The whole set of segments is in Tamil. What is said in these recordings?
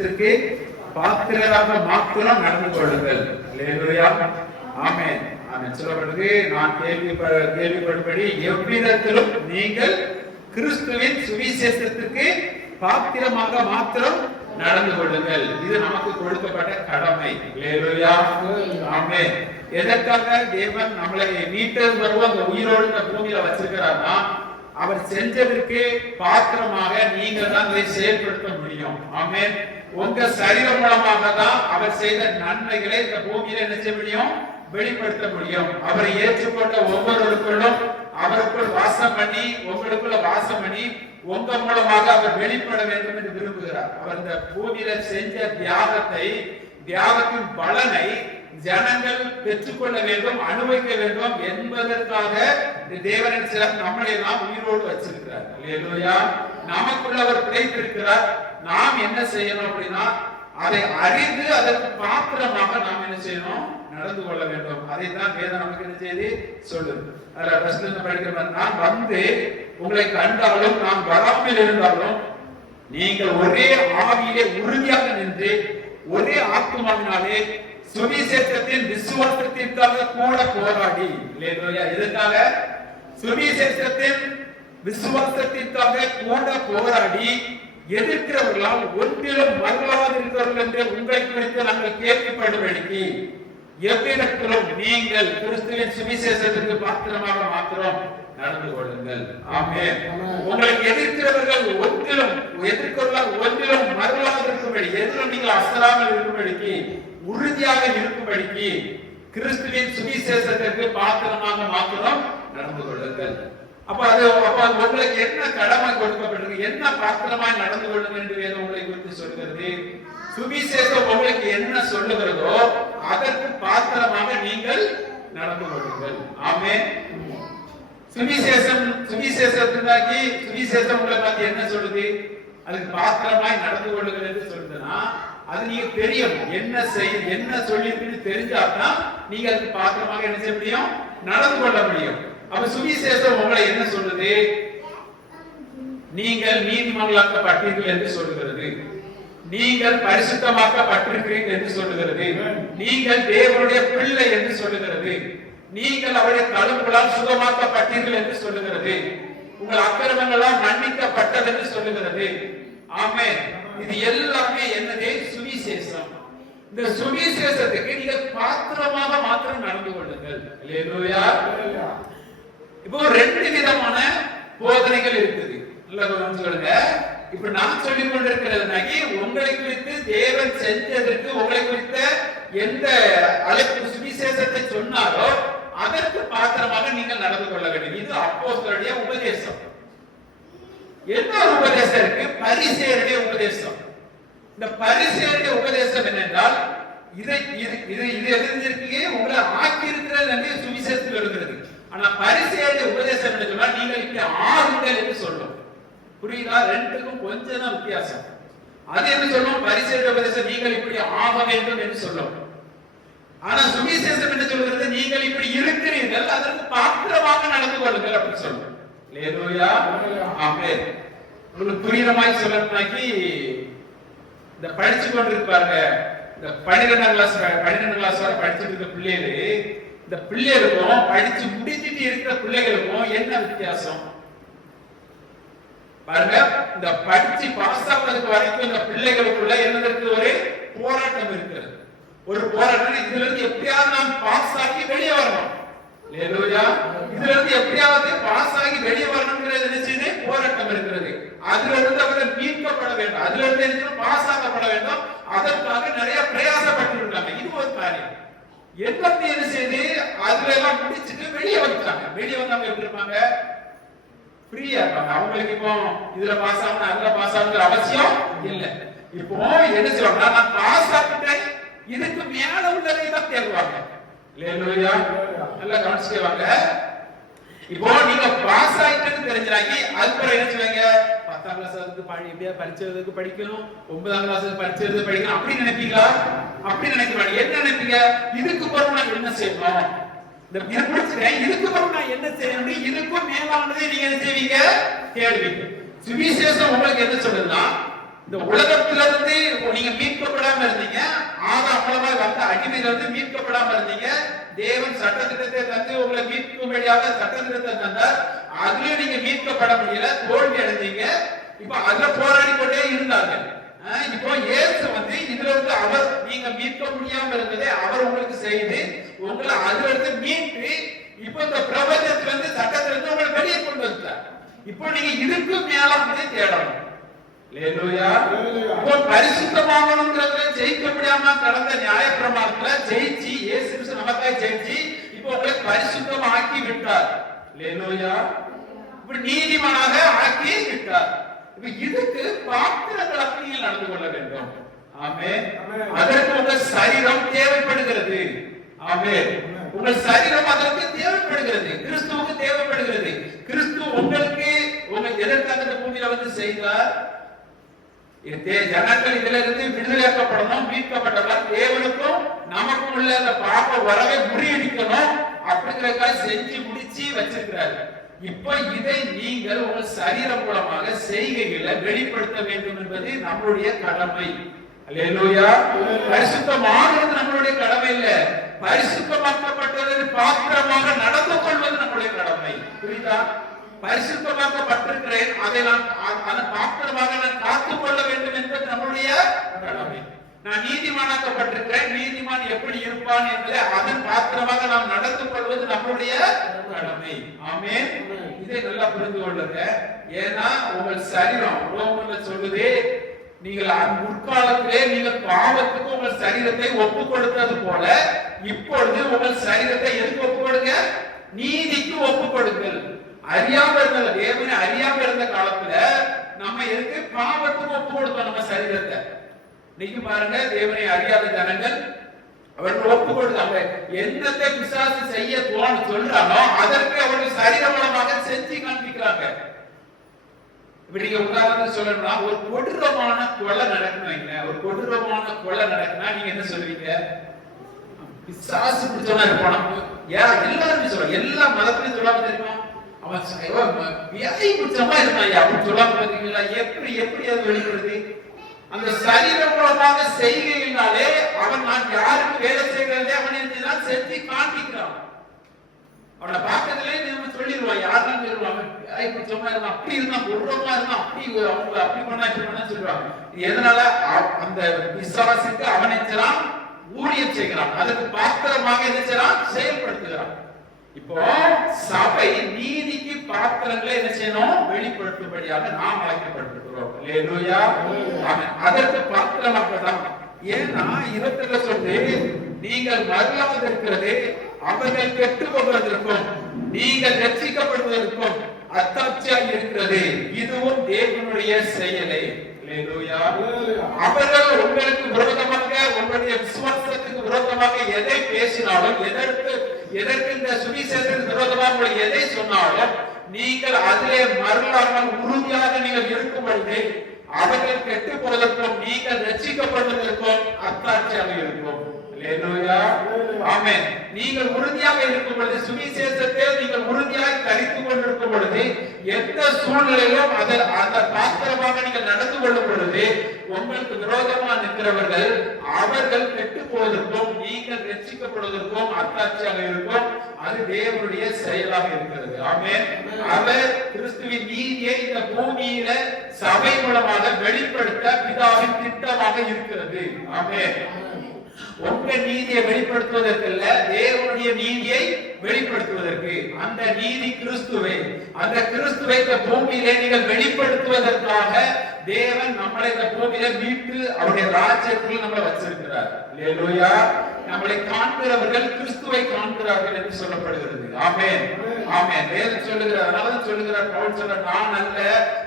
சுவிசேஷத்திற்கு பாத்திரராக மாத்திரம் நடந்து கொள்ளுங்கள். அல்லேலூயா. ஆமென். ஆமென். சொல்லப்படுது, நான் கேள்விப்படும்படி எவ்விதத்திலும் நீங்கள் கிறிஸ்துவின் சுவிசேஷத்துக்கு பாத்திரமாக மாத்திரம் நடந்து கொள்ளுங்கள். இது நமக்கு கொடுக்கப்பட்ட கடமை. அல்லேலூயா. ஆமென். எதற்காக தேவன் நம்மளை மீட்டது வருவோம் அந்த உயிரோடு இந்த பூமியில வச்சிருக்கிறார்னா, அவர் செஞ்சதற்கு பாத்திரமாக நீங்க தான் இதை செயல்படுத்த முடியும். ஆமென். உங்க சரீரம் மூலமாக தான் அவர் செய்த நன்மைகளை இந்த பூமியில என்ன செய்ய முடியும்? வெளிப்படுத்த முடியும். அவரை ஏற்றுக்கொண்ட ஒவ்வொருவருக்குள்ளும் அவருக்குள் வாசம் பண்ணி, உங்களுக்குள்ள வாசம் பண்ணி, உங்க மூலமாக அவர் வெளிப்பட வேண்டும் என்று விரும்புகிறார். அவர் இந்த பூமியில செஞ்ச தியாகத்தின் பலனை ஜனங்கள் பெற்றுக்கொள்ள வேண்டும், அனுபவிக்க வேண்டும் என்பதற்காக தேவனின் சிலர் நம்மளை எல்லாம் உயிரோடு வச்சிருக்கிறார். அல்லேலூயா. நமக்குள்ள அவர் பிழைத்திருக்கிறார். நாம் என்ன செய்யணும் அப்படின்னா, அதை அறிந்து அதற்கு பாத்திரமாக நாம் என்ன செய்யணும்? நடந்து கொள்ள வேண்டும். அதைத்தான் வேதம் நமக்கு என்ன செய்து சொல்லுது. அதுல படிக்கிற, நான் வந்து உங்களை கண்டாலும் நான் வராமல் இருந்தாலும் நீங்கள் ஒரே ஆவியிலே உறுதியாக நின்று ஒரே ஆத்துமாவினாலே சுவிசேஷத்தின் விசுவாசத்திற்காக கூட போராடி. இல்லையா? எதற்காக? சுவிசேஷத்தின் விசுவாசத்திற்காக கூட போராடி எதிர்க்கிறவர்களால் ஒன்றிலும் மறுவாது இருக்கிறவர்கள் என்று உங்களை குறித்து நாங்கள் கேள்விப்படும்படிக்கு எவ்விடத்திலும் நீங்கள் கிறிஸ்துவின் சுவிசேஷத்திற்கு பாத்திரமாக மாத்திரம் நடந்து கொள்ளுங்கள். ஆமென். உங்களை எதிர்க்கிறவர்கள் ஒன்றிலும் மறுவாது இருக்கும்படி, எதிலும் நீங்கள் அசராமல் இருக்கும்படிக்கு, உறுதியாக இருக்கும்படிக்கு கிறிஸ்துவின் சுவிசேஷத்திற்கு பாத்திரமாக மாத்திரம் நடந்து கொள்ளுங்கள். அப்ப உங்களுக்கு என்ன கடமை கொடுக்கப்பட்டிருக்கு? என்ன பாத்திரமாய் நடந்து கொள்ளுங்கள் என்று வேதம் உங்களை குறித்து சொல்கிறது. சுவிசேஷம் உங்களுக்கு என்ன சொல்லுகிறதோ அதற்கு பாத்திரமாக நீங்கள் நடந்து கொள்ளுங்கள். ஆமென். சுவிசேஷம் உங்களை பார்த்து என்ன சொல்லுது? அதுக்கு பாத்திரமாய் நடந்து கொள்ளுங்கள் என்று சொல்லுதுன்னா, அது நீங்க தெரியும் என்ன சொல்லிருக்குன்னு தெரிஞ்சாதான் நீங்க அதுக்கு பாத்திரமாக என்ன செய்ய முடியும்? நடந்து கொள்ள முடியும். அப்ப சுவிசேஷம் உங்களை என்ன சொல்லுது? நீங்கள் நீதிமன்றாக்கப்பட்டீர்கள் என்று சொல்லுகிறது. நீங்கள் பரிசுத்தமாக்கப்பட்டிருக்கிறீர்கள் என்று சொல்லுகிறது. நீங்கள் தேவனுடைய பிள்ளை என்று சொல்லுகிறது. நீங்கள் அவருடைய தழும்புகளால் சுகமாக்கப்பட்டீர்கள் என்று சொல்லுகிறது. உங்கள் அக்கிரமங்களால் மன்னிக்கப்பட்டது என்று சொல்லுகிறது. ஆமென். இது எல்லாமே என்னது? சுவிசேஷம். இந்த சுவிசேஷத்துக்கு நீங்கள் பாத்திரமாக மாத்திரம் நடந்து கொள்ளுங்கள். அல்லேலூயா. இப்போ ரெண்டு விதமான போதனைகள் இருக்குது. சொல்லுங்க. இப்ப நான் சொல்லிக் கொண்டிருக்கிறது, உங்களை குறித்து தேவன் செஞ்சதற்கு உங்களை குறித்த எந்த அழைப்பு சுவிசேஷத்தை சொன்னாரோ அதற்கு பாத்திரமாக நீங்கள் நடந்து கொள்ள வேண்டும். இது அப்போஸ்தலருடைய உபதேசம். என்ன உபதேசம் இருக்கு? பரிசேயருடைய உபதேசம். இந்த பரிசேயருடைய உபதேசம் என்னென்றால், இதை எதிர்ந்திருக்கே உங்களை ஆக்கியிருக்கிறது என்று சுவிசேஷத்தில் வருகிறது. ஆனா பரிசேயருடைய உபதேசம் என்ன சொன்னா, நீங்கள் இப்படி ஆகுங்கள் என்று சொல்லும். புரியுதா? ரெண்டுக்கும் கொஞ்சம் தான் வித்தியாசம். அது என்ன சொல்லும்? பரிசேயருடைய உபதேசம் நீங்கள் இப்படி ஆக வேண்டும் என்று சொல்லும். ஆனா சுவிசேஷம் என்ன சொல்கிறது? நீங்கள் இப்படி இருக்கிறீர்கள், அதற்கு பாத்திரமாக நடந்து கொள்ளுங்கள் அப்படின்னு சொல்லும். அல்லேலூயா. ஆமென். உங்களுக்கு புரியுற மாதிரி சொல்லணும்னாக்கி, இந்த படிச்சு கொண்டிருப்பாங்க, இந்த 12ஆம் கிளாஸ் வரை படிச்சுட்டு இருக்க பிள்ளைகள், இந்த பிள்ளைகளுக்கும் படிச்சு முடிச்சுட்டு இருக்கிற பிள்ளைகளுக்கும் என்ன வித்தியாசம் பாருங்க. இந்த படிச்சு பாஸ் ஆகுறதுக்கு வரைக்கும் இந்த பிள்ளைகளுக்குள்ள என்னதற்கு ஒரு போராட்டம் இருக்கிறது. ஒரு போராட்டம். இதுல இருந்து எப்படியாவது நாம் பாஸ் ஆகி வெளியே வரணும். அல்லேலூயா. இதுல இருந்து எப்படியாவது பாஸ் ஆகி வெளியே வரணும்ங்கிறது நினைச்சது போராட்டம் இருக்கிறது. அதுல இருந்து அவர்கள் மீட்கப்பட வேண்டும், அதுல இருந்து பாஸ் ஆகப்பட வேண்டும். அதற்காக நிறைய பிரயாசப்பட்டு இருக்காங்க. இது ஒரு காரியம். எல்லாத்தையும் என்ன செய்து அதுல எல்லாம் முடிச்சுட்டு வெளியே வந்துட்டாங்க. வெளியே வந்தவங்க எப்படி இருப்பாங்க? ஃப்ரீயா இருப்பாங்க. அவங்களுக்கு இப்போ இதுல பாஸ் ஆகணும் அதுல பாஸ் ஆகணுங்கிற அவசியம் இல்ல. இப்போ என்ன சொல்றாங்க? நான் பாஸ் ஆகிட்டேன், இதுக்கு மேல உள்ளதை தான் தேடுவாங்க. அல்லேலூயா. நல்லா கவனிச்சுவாங்க. இப்போ நீங்க பாஸ் ஆயிட்டேன்னு தெரிஞ்சாக்கி அதுக்கப்புறம் என்ன செய்வாங்க? 10ஆம் கிளாஸ் எப்படியா பரிச்சைக்கு படிக்கணும், 9ஆம் கிளாஸ் பரிச்சை படிக்கணும் அப்படி நினைப்பீங்களா? அப்படி நினைக்க மாட்டீங்க. என்ன நினைப்பீங்க? இதுக்கு பிறகு நான் என்ன செய்யணும், இதுக்கு பிறகு நான் என்ன செய்யணும், இதுக்கும் மேலானதை நீங்க என்ன செய்வீங்க? தேடுவீங்க. சுவிசேஷம் உங்களுக்கு என்ன சொல்லுதுன்னா, இந்த உலகத்திலிருந்து நீங்க அநீதியில மீட்கப்படாம இருந்தீங்க. தேவன் சட்டத்திட்டத்தை தந்து உங்களை மீட்கும்படியாக சட்டத்திட்டத்தை தந்தார். அதுல நீங்க மீட்கப்பட முடியல, தோல்வி அடைஞ்சீங்க. இப்ப அதுல போராடி கொண்டே இருந்தாங்க. இப்போ இயேசு இதுல அவர் நீங்க மீட்க முடியாம இருந்ததை அவர் உங்களுக்கு செய்து உங்களை அதுல இருந்து மீட்டு இப்ப இந்த பிரபஞ்சத்துல சட்டத்திலிருந்து உங்களை வெளியே கொண்டு வந்தார். இப்போ நீங்க இதுக்கு மேல தேடணும். இப்போ பரிசுத்தமாகணும்ங்கிறதுல ஜெயிக்க முடியாம கடந்த நியாயப்பிரமாணத்துல ஜெயிச்சு இயேசு கிறிஸ்து நமக்காக ஜெயிச்சு இப்போ உங்களை பரிசுத்தம் ஆக்கி விட்டார். இப்படி நீதிமானாக ஆக்கி விட்டார். இப்ப இதுக்கு பாத்திரங்களாக நீங்கள் நடந்து கொள்ள வேண்டும். ஆமென். அதற்கு உங்கள் சரீரம் தேவைப்படுகிறது. ஆமென். உங்கள் சரீரம் அதற்கு தேவைப்படுகிறது, கிறிஸ்துவுக்கு தேவைப்படுகிறது. கிறிஸ்து உங்களுக்கு எதற்காக இந்த பூமியில செய்தார்? ஜனங்கள் இதுல இருந்து விடுதலையாக்கப்படணும், மீட்கப்பட்டவர். தேவனுக்கும் நமக்கும் உள்ள அந்த பாப வரவை முறியடிக்கணும் அப்படிங்கிறதுக்காக செஞ்சு முடிச்சு வச்சிருக்கிறாரு. இப்ப இதை நீங்கள் உங்கள் சரீரம் மூலமாக செய்கைகளை வெளிப்படுத்த வேண்டும் என்பது நம்மளுடைய கடமை. அல்லேலூயா. பரிசுத்தமானது நம்மளுடைய கடமை இல்ல, பரிசுத்தமாக்கப்பட்டது பாத்திரமாக நடந்து கொள்வது நம்முடைய கடமை. புரியுதா? பரிசுத்தமாக்கப்பட்டிருக்கிறேன், அதை நான் பாத்திரமாக நான் காத்துக் கொள்ள வேண்டும் என்பது நம்முடைய கடமை. நான் நீதிமானாக்கப்பட்டிருக்கிறேன், நீதிமான் எப்படி இருப்பான் என்பதை அதன் பாத்திரமாக நாம் நடந்து கொள்வது நம்முடைய கடமை. ஆமென். இதை நல்லா புரிந்து கொள்ளுங்க. ஏன்னா உங்கள் சரீரம் ரோமன்ல சொல்லுது, நீங்கள் முற்காலத்திலே நீங்கள் பாவத்துக்கு உங்கள் சரீரத்தை ஒப்பு கொடுத்தது போல இப்பொழுது உங்கள் சரீரத்தை எதுக்கு ஒப்பு கொடுங்க? நீதிக்கு ஒப்பு கொடுங்கள். அறியாம இருந்த தேவனை அறியாம இருந்த காலத்துல நம்ம எதுக்கு பாவத்துக்கு ஒப்பு கொடுத்தோம் நம்ம சரீரத்தை. இன்னைக்கு பாருங்க, தேவனை அறியாத ஜனங்கள் அவர்கள் ஒப்பு கொடுத்தாங்க. என்னத்தை பிசாசு செய்ய சொல்றாங்களோ அதற்கு அவர்கள் சரீர மூலமாக செஞ்சு காண்பிக்கிறாங்க. இப்ப நீங்க உதாரணத்துக்கு சொல்லணும்னா, ஒரு கொடூரமான கொலை நடக்கணும். ஒரு கொடூரமான கொலை நடக்குனா நீங்க என்ன சொல்லுவீங்க? பிசாசு பிடிச்சவனா இருப்பான். எல்லாருமே சொல்றாங்க, எல்லா மதத்திலையும் சொல்லாம தெரியுமா? அவன் வியாதி பிடிச்சமா இருந்தான் அப்படின்னு சொல்லாம பாத்தீங்களா? எப்படி எப்படி அது வெளிப்படுது? அந்த சரீர மூலமாக செய்கையினாலே அவன் நான் யாருக்கு வேலை செய்கிறதே அவன் என்னதான் செஞ்சு காண்பிக்கிறான். அவனை பார்க்கறதுலே நம்ம சொல்லிடுவான், யாருன்னு சொல்லுவாங்க, பிடிச்சமா இருந்தான், அப்படி இருந்தான், கொடூரமா இருந்தான், அப்படி அவங்க அப்படி பண்ணா இப்படி பண்ணா சொல்லுவாங்க. எதனால? அந்த விசுவாசிக்கு அவன் நினைச்சான் ஊழியம் செய்கிறான், அதற்கு பாத்திரமாக என்ன செய்யறான்? செயல்படுத்துகிறான். இப்போ சபை நீதிக்கு பாத்திரங்களை என்ன செய்யணும்? வெளிப்படுத்தும்படியாக நாம் அழைக்கப்பட்டிருக்கிறோம். அல்லேலூயா. அதற்கு பாத்திரமாக தான். ஏன்னா இடத்துல சொல்லி நீங்கள் மறுலாவது இருக்கிறது அவர்கள் கெட்டு போவதற்கும் நீங்கள் ரட்சிக்கப்படுவதற்கும் அத்தாட்சியாக இருக்கிறது. இதுவும் தேவனுடைய செயலே. அவர்கள் உங்களுக்கு விரோதமாக, உங்களுடைய விசுவாசத்துக்கு விரோதமாக எதை பேசினாலும், எதற்கு இந்த சுவிசேஷத்துக்கு விரோதமாக எதை சொன்னாலும் நீங்கள் அதிலே மறலாமல் உறுதியாக நீங்கள் இருக்கும் பொழுது அவர்கள் கெட்டு போவதற்கும் நீங்கள் ரட்சிக்கப்படுவதற்கும் அத்தாட்சியாக இருக்கும். நீங்கள் உறுதியாக இருக்கும் பொழுது, சுவிசேஷத்தை நீங்கள் உறுதியாக தரித்துக் கொண்டிருக்கும் பொழுது, எந்த சூழ்நிலையிலும் அந்த பாத்திரமாக நீங்கள் நடந்து கொள்ளும் பொழுது உங்களுக்கு விரோதமாக நிற்கிறவர்கள் அவர்கள் கெட்டு போவதற்கும் நீங்கள் ரட்சிக்கப்படுவதற்கும் அத்தாட்சியாக இருக்கும். அது தேவனுடைய செயலாக இருக்கிறது. ஆமென். அவர் கிறிஸ்துவின் நீதியை இந்த பூமியில சபை மூலமாக வெளிப்படுத்த பிதாவின் திட்டமாக இருக்கிறது. ஆமென். உங்க நீதியை வெளிப்படுத்துவதற்கு, தேவனுடைய நீதியை வெளிப்படுத்துவதற்கு, அந்த நீதி கிறிஸ்துவை, அந்த கிறிஸ்துவை இந்த பூமியிலே நீங்கள் வெளிப்படுத்துவதற்காக தேவன் நம்மளை இந்த பூமியில மீட்டு அவருடைய ராஜ்யத்தில் நம்மளை வச்சிருக்கிறார். அல்லேலூயா. நம்மளை காண்கிறவர்கள் கிறிஸ்துவை காண்கிறார்கள் என்று சொல்லப்படுகிறது. ஆமென். ஆமென். வேதம் சொல்லுகிறார், அதனால சொல்லுகிறார் பவுல் சொல்றார், நான் அல்ல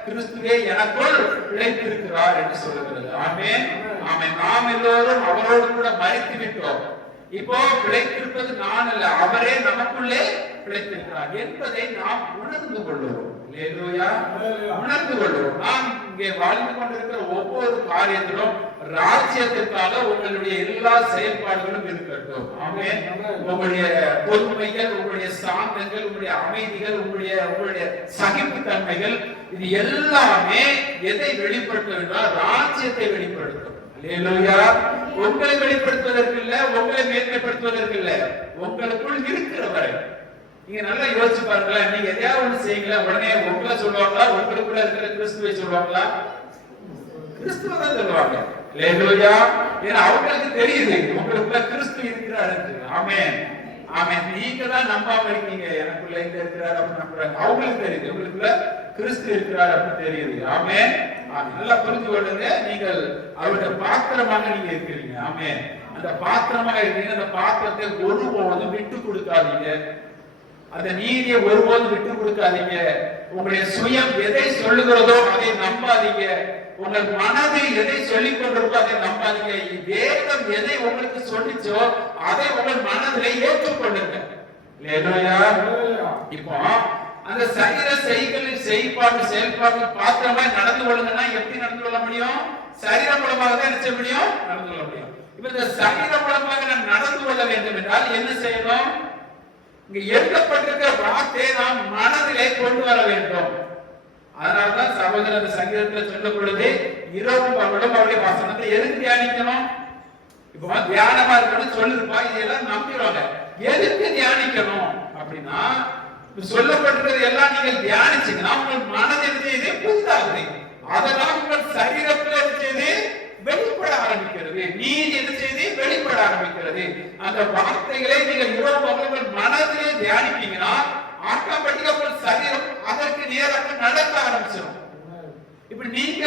கிறிஸ்துவே எனக்குள் பிழைத்திருக்கிறார் என்று சொல்லுகிறது. ஆமென். ஆமென். நாம் எல்லோரும் அவரோடு கூட மரித்து விட்டோம். இப்போ பிழைத்திருப்பது நான் அல்ல, அவரே நமக்குள்ளே பிழைத்திருக்கிறார் என்பதை நாம் உணர்ந்து கொள்வோம். உணர்ந்து கொள்வோம். நாம் இங்கே வாழ்ந்து கொண்டிருக்கிற ஒவ்வொரு காரியத்திலும் ராஜ்யத்திற்காக உங்களுடைய எல்லா செயல்பாடுகளும் இருக்கட்டும். ஆமென். உங்களுடைய பொறுமைகள், உங்களுடைய சாந்தங்கள், உங்களுடைய அமைதிகள், உங்களுடைய சகிப்புத்தன்மைகள், இது எல்லாமே எதை வெளிப்படுத்தும் என்றால் ராஜ்யத்தை வெளிப்படுத்தும். அல்லேலூயா. உங்களை வெளிப்படுத்துவதற்கு இல்ல, உங்களை மேன்மைப்படுத்துவதற்கு இல்ல, உங்களுக்குள் இருக்கிறவரை. நீங்க நல்லா யோசிச்சு பாருங்களேன். நீங்க எதையாவது ஒண்ணு செய்யுங்களா, உடனே உங்களை சொல்லுவாங்களா, உங்களுக்குள்ள இருக்கிற கிறிஸ்துவை சொல்லுவாங்களா? கிறிஸ்துவ தான் சொல்லுவாங்க. அல்லேலூயா. ஏன்னா அவங்களுக்கு தெரியுது உங்களுக்குள்ள கிறிஸ்து இருக்கிறாரு. ஆமென் ஆமென். நீங்க தான் நம்பாம இருக்கீங்க, எனக்குள்ள இங்க இருக்கிறார் அப்படின்னு நம்புறாங்க. அவங்களுக்கு தெரியுது உங்களுக்குள்ள கிறிஸ்து இருக்கிறார் அப்படின்னு தெரியுது. ஆமென். நல்லா புரிஞ்சு கொள்ளுங்க. நீங்கள் அவருடைய பாத்திரமாக நீங்க இருக்கிறீங்க. ஆமென். அந்த பாத்திரமாக இருக்கீங்க. அந்த பாத்திரத்தை ஒருபோதும் விட்டு கொடுக்காதீங்க. அந்த நீதியை ஒருபோதும் விட்டு கொடுக்காதீங்க. உங்களுடைய சுயம் எதை சொல்லுகிறதோ அதை நம்பாதீங்க. உங்கள் மனது எதை சொல்லிக் கொண்டிருக்கோ அதை நம்பாதீங்க. வேதம் எதை உங்களுக்கு சொல்லிச்சோ அதை உங்கள் மனதிலே ஏற்றுக்கொள்ளுங்க. இப்போ அந்த சரீர செய்களில் செயல்பாடு பாத்திரமா நடந்து கொள்ளுங்கன்னா எப்படி நடந்து கொள்ள முடியும்? சரீர மூலமாக தான் என்ன செய்ய முடியும்? நடந்து கொள்ள முடியும். இப்ப இந்த சரீர மூலமாக நாம் நடந்து கொள்ள வேண்டும் என்றால் என்ன செய்யணும்? இங்க எழுதப்பட்டிருக்கிற வார்த்தையை நாம் மனதிலே கொண்டு வர வேண்டும். அதனால்தான் சகோதரர் சங்கீதத்தில் சொல்லும் பொழுது இரவும் பகலும் அவருடைய வசனத்தை எதுக்கு தியானிக்கணும்? இப்ப தியானமா இருக்கணும் சொல்லுப்பா, இதெல்லாம் நம்பிடுவாங்க. எதுக்கு தியானிக்கணும் அப்படின்னா, சொல்லப்பட்டிருக்கிறது எல்லாம் நீங்கள் தியானிச்சீங்கன்னா உங்கள் மனது என்ன செய்யுது? புதிதாகுது. அதனால் உங்கள் சரீரத்தில் என்ன செய்யுது? வெளிப்பட ஆரம்பிக்கிறது. நீதி என்ன செய்யுது? வெளிப்பட ஆரம்பிக்கிறது. அந்த வார்த்தைகளை நீங்கள் இரவு பகலும் மனதிலே தியானிப்பீங்கன்னா ஆட்டோமேட்டிக்கா உங்கள் சரீரம் அதற்கு நேராக நடக்க ஆரம்பிச்சிடும். இப்ப நீங்க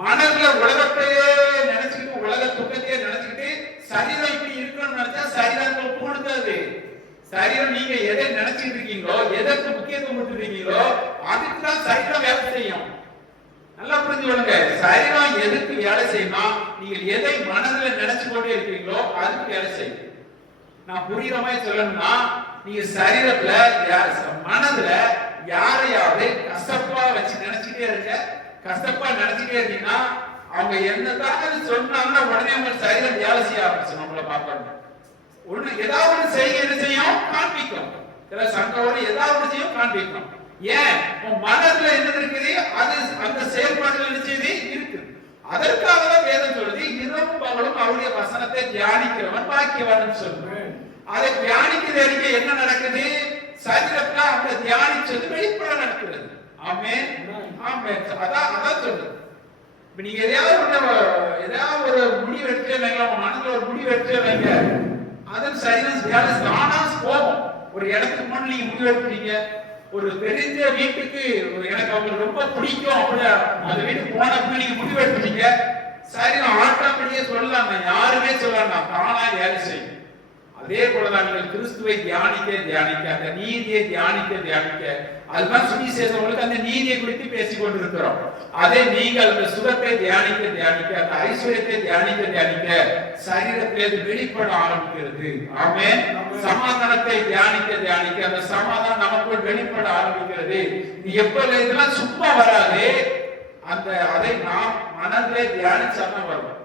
மனதுல உலகத்தையே நினைச்சுக்கிட்டு, உலக துக்கத்தையே நினைச்சுக்கிட்டு சரீரம் இப்படி இருக்கணும்னு நினைச்சா சரீரம் கொடுக்காது. சரீரம் நீங்க எதை நினைச்சுட்டு இருக்கீங்களோ, எதற்கு முக்கியத்துவம் கொடுத்துருக்கீங்களோ அதுக்கு தான் சரீரம் வேலை செய்யும். நல்லா புரிஞ்சு கொள்ளுங்க. சரீரம் எதுக்கு வேலை செய்யணும்? நீங்க எதை மனதுல நினைச்சு கொண்டே இருக்கீங்களோ அதுக்கு வேலை செய்யும். நான் புரியுற மாதிரி சொல்லணும்னா, நீங்க சரீரத்துல மனதுல யாரையாவது கசப்பா வச்சு நினைச்சுட்டே இருக்க, கசப்பா நினைச்சுட்டே இருக்கீங்கன்னா அவங்க என்னதான் சொன்னாங்கன்னா உடனே உங்க சரீரம் வேலை செய்ய ஆரம்பிச்சு நம்மள பார்ப்பாங்க. ஒண்ணு ஏதாவது செய்ய என்ன செய்யும்? காண்பிக்கும். சங்கோடு ஏதாவது செய்யும் காண்பிக்கும். ஏன்? உன் மனதுல என்ன இருக்குது? அது அந்த செயல்பாடுகள் என்ன செய்யுது? இருக்கு. அதற்காக தான் வேதம் சொல்லுது இரவும் பகலும் அவருடைய வசனத்தை தியானிக்கிறவன் பாக்கியவான் சொல்றேன். அதை தியானிக்கிறது என்ன நடக்குது? சரீரத்துல அந்த தியானிச்சது வெளிப்பட நடக்கிறது. ஆமென் ஆமென். அதான் சொல்றது. இப்ப நீங்க ஏதாவது ஒரு முடிவு எடுத்துருவீங்க, உங்க மனதுல ஒரு முடிவு எடுத்துருவீங்க, அதன் சரீரம் வேலை தானா போகும். ஒரு இடத்துக்கு முன்னாடி நீங்க முடிவு எடுத்துட்டீங்க, ஒரு தெரிஞ்ச வீட்டுக்கு எனக்கு அவங்களுக்கு ரொம்ப பிடிக்கும் அப்படி அந்த வீட்டுக்கு போனப்ப நீங்க முடிவு எடுத்துட்டீங்க, சரீரம் ஆட்டோமேட்டிக்கா சொல்லலாம், யாருமே சொல்லலாம், தானா வேலை செய்யும். அதே போலதான் நீங்கள் கிறிஸ்துவை தியானிக்க அந்த நீதியை தியானிக்க அதுதான் சுவிசேஷம். அந்த நீதியை குறித்து பேசிக் கொண்டிருக்கிறோம். அதை நீங்கள் அந்த சுகத்தை தியானிக்க அந்த ஐஸ்வர்யத்தை தியானிக்க சரீரத்திலிருந்து வெளிப்பட ஆரம்பிக்கிறது. ஆமென். சமாதானத்தை தியானிக்க அந்த சமாதானம் நமக்குள் வெளிப்பட ஆரம்பிக்கிறது. எப்ப இதெல்லாம் சும்மா வராது, அதை நாம் மனதிலே தியானிச்சாதான் வரும்.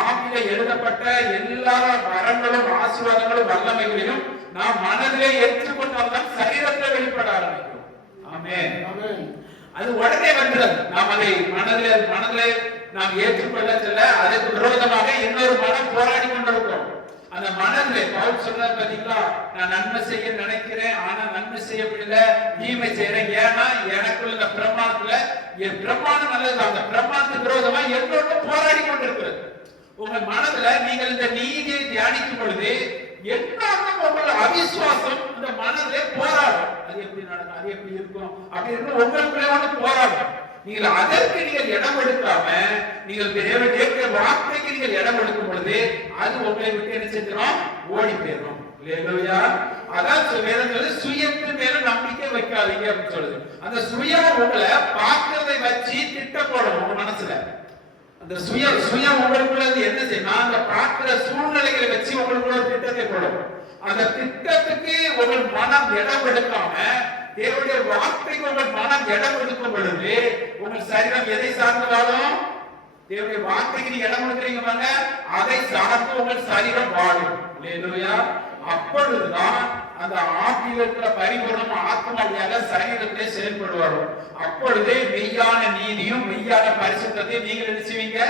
ஆவியில எழுதப்பட்ட எல்லா வரங்களும் ஆசீர்வாதங்களும் வல்லமைகளையும் நாம் மனதிலே ஏற்றுக்கொண்டால்தான் சரீரத்தை வெளிப்பட ஆரம்பிக்கும். ஆமென். அது உடனே வந்துடும். நாம் அதை மனதிலே நாம் ஏற்றுக்கொள்ள செல்ல அதற்கு விரோதமாக இன்னொரு மனம் போராடி கொண்டிருக்கிறோம். அந்த மனதிலே பவுல் சொன்னார் பாத்தீங்களா, நான் நன்மை செய்ய நினைக்கிறேன் ஆனா நன்மை செய்ய முடியல, தீமை செய்யறேன். ஏன்னா எனக்குள்ள இந்த பிரமாணத்துல என் பிரமாணம் நல்லது, அந்த பிரமாணத்துக்கு விரோதமா என்னோட போராடி கொண்டிருக்கிறது. உங்க மனதுல நீங்கள் இந்த நீதியை தியானிக்கும் பொழுது என்ன உங்களோட அவிசுவாசம் இந்த மனதிலே போராடும். அது எப்படி நடக்கும், அது எப்படி இருக்கும் அப்படின்னு உங்களுக்குள்ளே போராடும். நீங்கள் அதற்கு நீங்கள் இடம் எடுக்காம நீங்கள் தேவனுடைய வார்த்தைக்கு நீங்கள் இடம் எடுக்கும் பொழுது அது உங்களை விட்டு என்ன செஞ்சிடும்? ஓடி போயிடும். இல்லையா? அதான் வேதம் சொல்லுது, சுயத்தின் மேல நம்பிக்கை வைக்காதீங்க அப்படின்னு சொல்லுது. அந்த சுயம் உங்களை பார்க்கிறதை வச்சு திட்டம் போடணும் உங்க மனசுல. அந்த சுயம் உங்களுக்குள்ள என்ன செய்யணும்? அந்த பார்க்கிற சூழ்நிலைகளை வச்சு உங்களுக்குள்ள ஒரு திட்டத்தை போடும். அந்த திட்டத்துக்கு உங்கள் மனம் இடம் எடுக்காம தேவனுடைய வார்த்தைக்கு உங்கள் மனம் இடம் எடுக்கும் பொழுது உங்கள் சரீரம் எதை சார்ந்து வாழும்? தேவனுடைய வார்த்தைக்கு நீங்க இடம் கொடுக்குறீங்க, அதை சார்ந்து உங்கள் சரீரம் வாழும். இல்லையா? அப்பொழுதுதான் அந்த ஆவியில் இருக்கிற பரிபூரணம் ஆத்மாவியாக சரீரத்திலே செயல்படுவார். அப்பொழுதே மெய்யான நீதியும் மெய்யான பரிசுத்தத்தையும் நீங்கள் என்ன செய்வீங்க?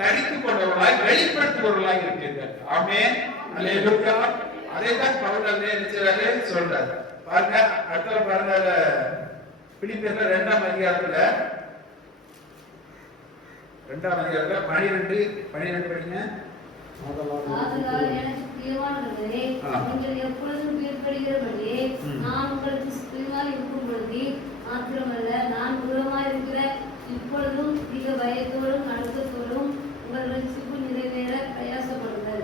தரித்துக் கொண்டவர்களாய் வெளிப்படுத்துபவர்களாய் இருப்பீர்கள். ஆமென். அல்லேலூயா. அதைத்தான் பவுல் என்ன சொல்றாரு பாருங்க. அடுத்த பாருங்க, பிலிப்பியர் 2ஆம் அதிகாரத்துல 12 படிங்க. எனக்கு பிரியமானவர்களே, நீங்கள் எப்பொழுதும் கீழ்ப்படிகிறபடியே நான் உங்களுக்கு பிரியமாய் இருக்கும் பொழுது மாத்திரமல்ல, நான் தூரமாய் இருக்கிற இப்பொழுதும் மிக பயத்தோடும் நடுக்கத்தோடும் உங்கள் ரட்சிப்பு நிறைவேற பிரயாசப்படுங்கள்.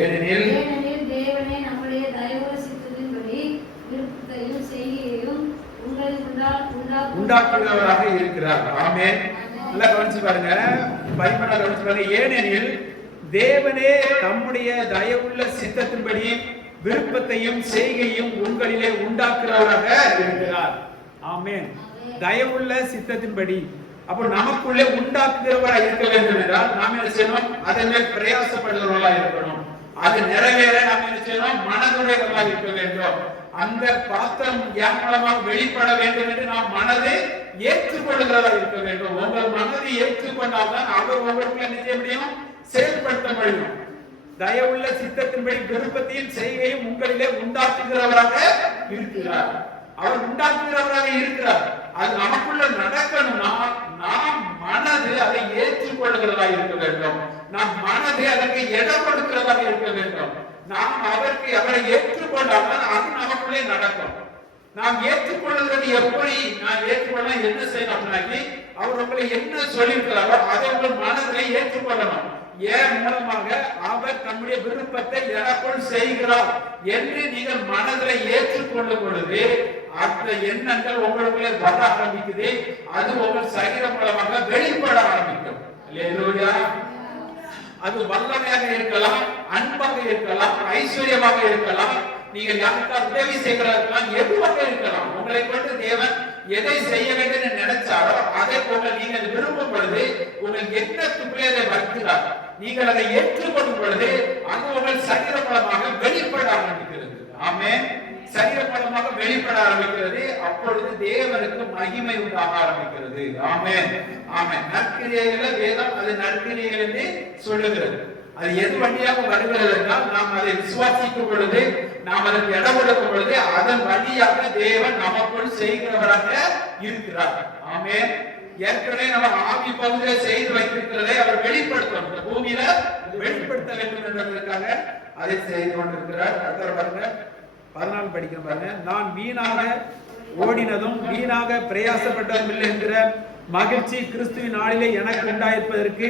ஏனெனில் தேவனே நம்முடைய தயவுள்ள சித்தத்தின்படி விருப்பத்தையும் செய்கையையும் உங்களில் உண்டாக்குகிறவராக இருக்கிறார். ஆமென். நல்லா கவனிச்சு பாருங்க. பைபிளை கவனிச்சு பாருங்க. ஏனெனில் தேவனே தம்முடைய தயவுள்ள சித்தத்தின்படி விருப்பத்தையும் செய்கையும் உங்களிலே உண்டாக்குறவராக இருக்கிறார். ஆமென். தயவுள்ள சித்தத்தின்படி. அப்போ நமக்குள்ளே உண்டாக்குகிறவராக இருக்க வேண்டும் என்றால் நாம் என்ன செய்யணும்? அதன் மேல் பிரயாசப்படுகிறவர்களாக இருக்கணும். அது நிறைவேற நாம் என்ன செய்யணும்? மனதுடையவர்களாக இருக்க வேண்டும். அந்த பாத்திரம் என் மூலமாக வெளிப்பட வேண்டும் என்று நாம் மனதை ஏற்றுக்கொள்கிறதா இருக்க வேண்டும். உங்கள் மனதை ஏற்றுக்கொண்டால்தான் அவர் உங்களுக்கு என்ன செய்ய முடியும்? செயல்படுத்த முடியும். தயவுள்ள சித்தத்தின்படி விருப்பத்தையும் செய்கையும் உங்களிலே உண்டாக்குகிறவராக இருக்கிறார். அவர் உண்டாக்குகிறவராக இருக்கிறார். அது நமக்குள்ள நடக்கணும்னா நாம் மனது அதை ஏற்றுக்கொள்கிறதா இருக்க வேண்டும். நாம் மனதை அதற்கு இடம் கொடுக்கிறதாக இருக்க வேண்டும். நாம் அவரை ஏற்றுக்கொண்டால்தான் அது நமக்குள்ளே நடக்கும். நாம் ஏற்றுக்கொள்ளுகிறது எப்படி? நான் ஏற்றுக்கொள்ள என்ன செய்யணும் அப்படின்னாக்கி அவர் உங்களை என்ன சொல்லியிருக்கிறாரோ அதை உங்கள் மனதிலே ஏற்றுக்கொள்ளணும். ஏன் மூலமாக அவர் தம்முடைய விருப்பத்தை எனக்குள் செய்கிறார் என்று நீங்கள் மனதில் ஏற்றுக்கொள்ளும் பொழுது அந்த எண்ணங்கள் உங்களுக்குள்ளே வர ஆரம்பிக்குது. அது உங்கள் சரீரம் மூலமாக வெளிப்பட ஆரம்பிக்கும். அல்லேலூயா. அது வல்லமையாக இருக்கலாம், அன்பாக இருக்கலாம், ஐஸ்வர்யமாக இருக்கலாம், நீங்கள் யாருக்காக உதவி செய்கிறார்கள், எதுவாக இருக்கலாம். உங்களை கொண்டு தேவன் எதை செய்ய வேண்டும் என்று நினைச்சாரோ அதை நீங்கள் விரும்பும் பொழுது உங்கள் எண்ணத்துக்குள்ளே அதை வைக்கிறார். நீங்கள் அதை ஏற்றுக்கொள்ளும் பொழுது அது உங்கள் சரீர மூலமாக வெளிப்பட ஆரம்பிக்கிறது. ஆமென். சரீர மூலமாக வெளிப்பட ஆரம்பிக்கிறது. அப்பொழுது தேவனுக்கு மகிமை உண்டாக ஆரம்பிக்கிறது. ஆமென். ஆமென். நற்கிரியைகளை வேதம் அது நற்கிரியைகள் என்று சொல்லுகிறது. அது எது வழியாக வருகிறது என்றால் நாம் அதை விசுவாசிக்கும் பொழுது, நாம் அதற்கு இடம் கொடுக்கும் பொழுது அதன் வழியாக தேவன் நமக்குள் செய்கிறவராக இருக்கிறார். ஆமென். ஏற்கனவே நம்ம ஆவி பகுதியை செய்து வைத்திருக்கிறதை அவர் வெளிப்படுத்தும். இந்த பூமியில வெளிப்படுத்த வேண்டும் என்பதற்காக அதை செய்து கொண்டிருக்கிறார். அடுத்த பாருங்க 14 படிக்கிற பாருங்க. நான் வீணாக ஓடினதும் வீணாக பிரயாசப்பட்டதும் இல்லை என்கிற மகிழ்ச்சி கிறிஸ்துவின் நாளிலே எனக்கு உண்டாயிருப்பதற்கு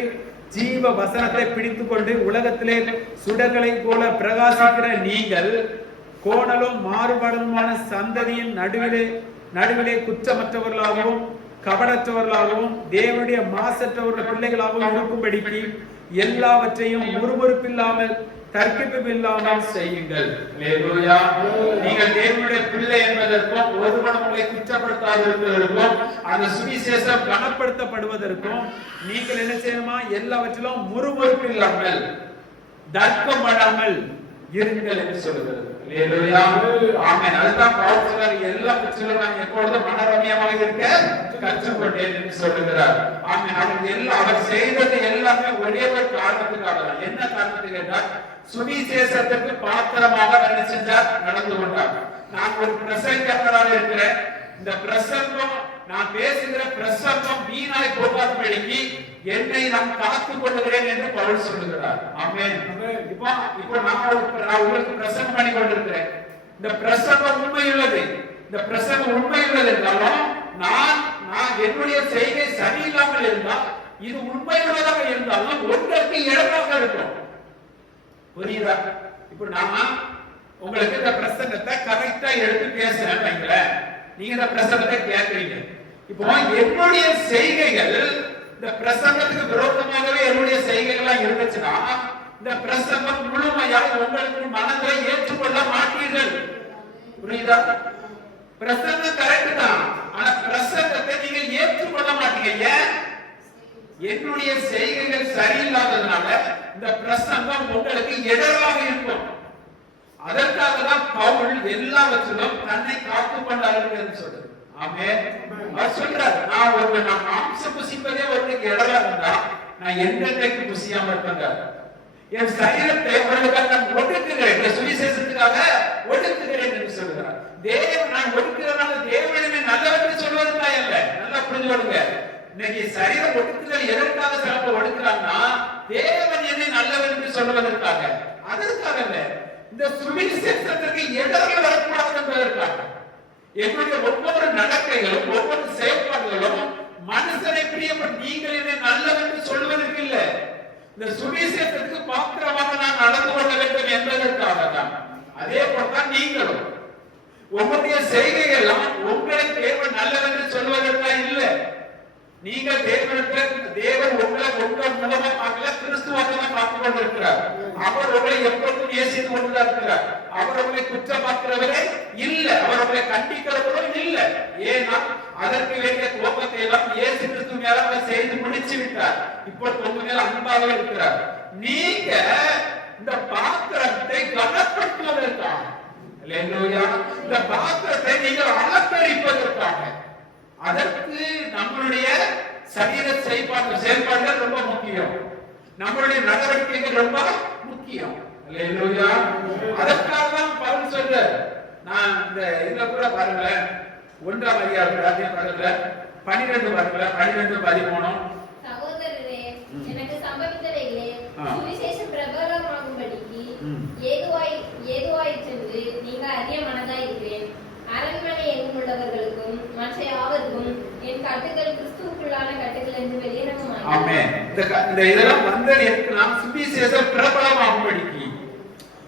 ஜீவ வசனத்தை பிடித்துக் கொண்டு உலகத்திலே சுடர்களை போல பிரகாசிக்கிற நீங்கள் கோணலும் மாறுபாடுமான சந்ததியின் நடுவிலே குற்றமற்றவர்களாகவும் கபடற்றவர்களாகவும் தேவனுடைய மாசற்றவர்கள் பிள்ளைகளாகவும் இருக்கும்படிக்கு எல்லாவற்றையும் முறுமுறுப்பில்லாமல் தர்க்கிப்பில்லாமல் செய்யுங்கள். நீங்கள் தேவனுடைய பிள்ளை என்பதற்கும் ஒருவனும் உங்களை குற்றப்படுத்தாதிருப்பதற்கும் அந்த சுவிசேஷம் கனப்படுத்தப்படுவதற்கும் நீங்கள் என்ன செய்யணுமா? எல்லாவற்றிலும் முறுமுறுப்பில்லாமல் தர்க்கம் படாமல் இருங்கள் என்று சொல்லுகிறது. ஆமென். அதுதான் பவுல் சொல்றார், எல்லா பிரச்சனைகளும் நான் எப்பொழுதும் மனரம்யமாக இருக்க கற்றுக்கொண்டேன் என்று சொல்லுகிறார். ஆமென். அவர் செய்தது எல்லாமே ஒரே ஒரு காரணத்துக்காக தான். என்ன காரணத்துக்கு கேட்டால் சுவிசேஷத்துக்கு பாத்திரமாக என்ன செஞ்சார்? நடந்து கொண்டார். நான் ஒரு பிரசங்கராக இருக்கிறேன். இந்த பிரசங்கம், நான் பேசுகிற பிரசங்கம் வீணாய் போகாதபடிக்கு என்னை நான் காத்துக் கொள்கிறேன் என்று பவுல் சொல்லுகிறார். ஆமென். இப்போ நான் உங்களுக்கு பிரசங்கம் பண்ணி கொண்டிருக்கிறேன். இந்த பிரசங்கம் உண்மையுள்ளது. இந்த பிரசங்கம் உண்மையுள்ளது என்றாலும் நான் என்னுடைய செய்கை சரியில்லாமல் இருந்தால், இது உண்மையுள்ளதாக இருந்தாலும் ஒன்றுக்கு இடமாக இருக்கும். புரியுதா? இப்போ நான் உங்களுக்கு இந்த பிரசங்கத்தை கரெக்டா எடுத்து பேசுறேன் வைங்களேன். நீங்க இந்த பிரசங்கத்தை கேட்கறீங்க. இப்போ என்னுடைய செய்கைகள் இந்த பிரசங்கத்துக்கு விரோதமாகவே என்னுடைய செய்கைகளா இருந்துச்சுன்னா இந்த பிரசங்கம் முழுமையாக உங்களுக்கு மனதை ஏற்றுக்கொள்ள மாட்டீர்கள். புரியுதா? பிரசங்கம் கரெக்ட் தான், ஆனா பிரசங்கத்தை நீங்க ஏற்றுக்கொள்ள மாட்டீங்க. ஏன்? என்னுடைய செய்கைகள் சரியில்லாததுனால இந்த பிரசங்கம் உங்களுக்கு எதிராக இருக்கும். அதற்காக தான் பவுல் எல்லாவற்றிலும் தன்னை காத்துக் கொண்டார்கள் என்று சொல்றாரு. ஆமென். அவர் சொல்றார், நான் மாம்சம் புசிப்பதே ஒருவருக்கு இடரா இருந்தா நான் என்றென்றைக்கு புசியாம இருப்பேங்க. என் சரீரத்தை அவர்களுக்காக நான் ஒடுக்குகிறேன், இந்த சுவிசேஷத்துக்காக ஒடுக்குகிறேன் என்று சொல்கிறார். நான் ஒடுக்கிறதுனால தேவனே நல்லவர்கள் சொல்வதற்கா இல்ல. நல்லா புரிஞ்சு கொள்ளுங்க. இன்னைக்கு சரீரம் ஒடுக்குதல் எதற்காக சிலப்ப ஒடுக்குறாங்கன்னா தேவன் என்னை நல்லவர் என்று சொல்வதற்காக, அதற்காக இல்ல. இந்த சுவிசேஷத்திற்கு இடர்கள் வரக்கூடாது என்பதற்காக. எங்களுடைய ஒவ்வொரு நடக்கைகளும் ஒவ்வொரு செயல்பாடுகளும் மனுஷனை பிரியப்படும் நீங்கள் என்னை நல்லவர் என்று சொல்வதற்கு இல்ல, இந்த சுவிசேஷத்துக்கு பாத்திரமாக நான் நடந்து கொள்ள வேண்டும் என்பதற்காக தான். அதே போலதான் நீங்களும் உங்களுடைய செய்கையெல்லாம் உங்களை தேவன் நல்லவர் என்று சொல்வதற்காக இல்ல. நீங்கள் தேவன் உங்களை உங்கள் மூலமா பார்க்கல, கிறிஸ்துவாக பார்த்துக் கொண்டிருக்கிறார். அவர் உங்களை எப்பொழுதும் நேசித்து கொண்டுதான் இருக்கிறார். அவர் உங்களை குற்றம் பார்க்கிறவரே இல்ல, அவர் உங்களை கண்டிக்கிறவரும் இல்ல. ஏன்னா அதற்கு வேண்டிய கோபத்தை எல்லாம் இயேசு கிறிஸ்து மேல அவர் செய்து முடிச்சு விட்டார். இப்பொழுது உங்க மேல அன்பாக இருக்கிறார். நீங்க இந்த பாத்திரத்தை கனப்படுத்துவதற்காக, இந்த பாத்திரத்தை நீங்கள் அலங்கரிப்பதற்காக, அதற்கு நம்மளுடைய சரீர செயல்பாடுகள் ரொம்ப முக்கியம், நம்மளுடைய நடவடிக்கைகள் ரொம்ப முக்கியம். அதற்காக தான் பவுல் சொல்ற. நான் இந்த இதுல கூட பாருங்க, 1ஆம் அதிகாரத்துல பாருங்க 12 பாருங்க 12:13. சகோதரரே, எனக்கு சம்பவித்தவைகளே சுவிசேஷம் பிரபலமாகும்படிக்கு ஏதுவாயிற்றென்று நீங்க அறிய மனதாய் இருக்கிறேன். அரண்மனை எங்கும் உள்ளவர்களுக்கும் மற்ற யாவருக்கும் என் கட்டுகள் கிறிஸ்துவுக்குள்ளான கட்டுகள் என்று வெளியிடவும். ஆமென். இந்த இதெல்லாம் வந்தது எதுக்கு? நாம் சுவிசேஷம் பிரபலமாகும்படிக்கு,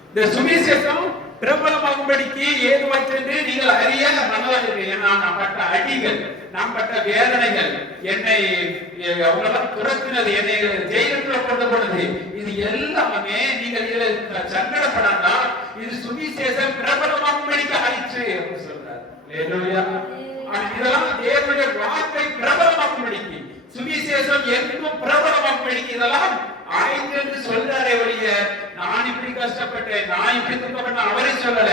இந்த சுவிசேஷம் பிரபலமாகும்படிக்கு ஏதுவாயிற்றென்று நீங்கள் அறிய மனதாய் இருக்கிறேன். நான் பட்ட அடிகள், நான் பட்ட வேதனைகள், என்னை அவங்களாம் துரத்தினது, என்னை ஜெயிலுக்குள்ள கொண்டு போனது, இது எல்லாமே நீங்கள் இதுல சங்கடப்படாதா, இது சுவிசேஷம் பிரபலமாகும்படிக்கு ஆயிற்று என்று சொல்றார். இதெல்லாம் தேவனுடைய வார்த்தை பிரபலமாகும்படிக்கு, சுவிசேஷம் எங்கும் பிரபலமாகும்படிக்கு இதெல்லாம் ஆயிற்று என்று சொல்றாரே ஒழிய நான் இப்படி கஷ்டப்பட்டேன், நான் இப்படி துன்பப்பட்டேன் அவரை சொல்லல.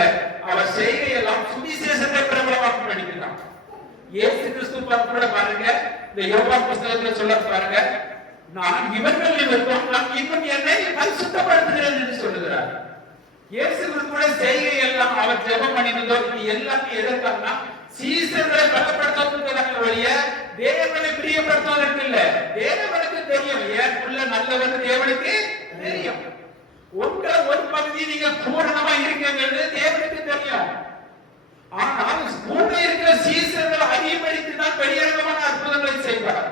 அவர் செய்கையெல்லாம் சுவிசேஷத்தை பிரபலமாக்கும்படிக்கிறான். இயேசு கிறிஸ்து கூட பாருங்க, இந்த யோவான் புத்தகத்துல சொல்ல பாருங்க, நான் இவர்கள் நிமித்தம் நான் இன்னும் என்னை பரிசுத்தப்படுத்துகிறேன் என்று சொல்லுகிறார். இயேசு கிறிஸ்துவோட செய்கை எல்லாம் அவர் ஜெபம் பண்ணினதோ எல்லாமே எதற்காகனா சீசர்களை பலப்படுத்துவதற்காக வழிய தேவனை பிரியப்படுத்துவதற்கு இல்ல. தேவனுக்கு தெரியும் ஏற்குள்ள நல்லவர், தேவனுக்கு தெரியும். உங்க ஒரு பகுதி நீங்க பூரணமா இருக்கீங்கிறது தேவனுக்கு தெரியும். ஆனால் கூட இருக்கிற சீசர்களை அறியப்படுத்தி தான் வெளியரங்கமான அற்புதங்களை செய்வார்.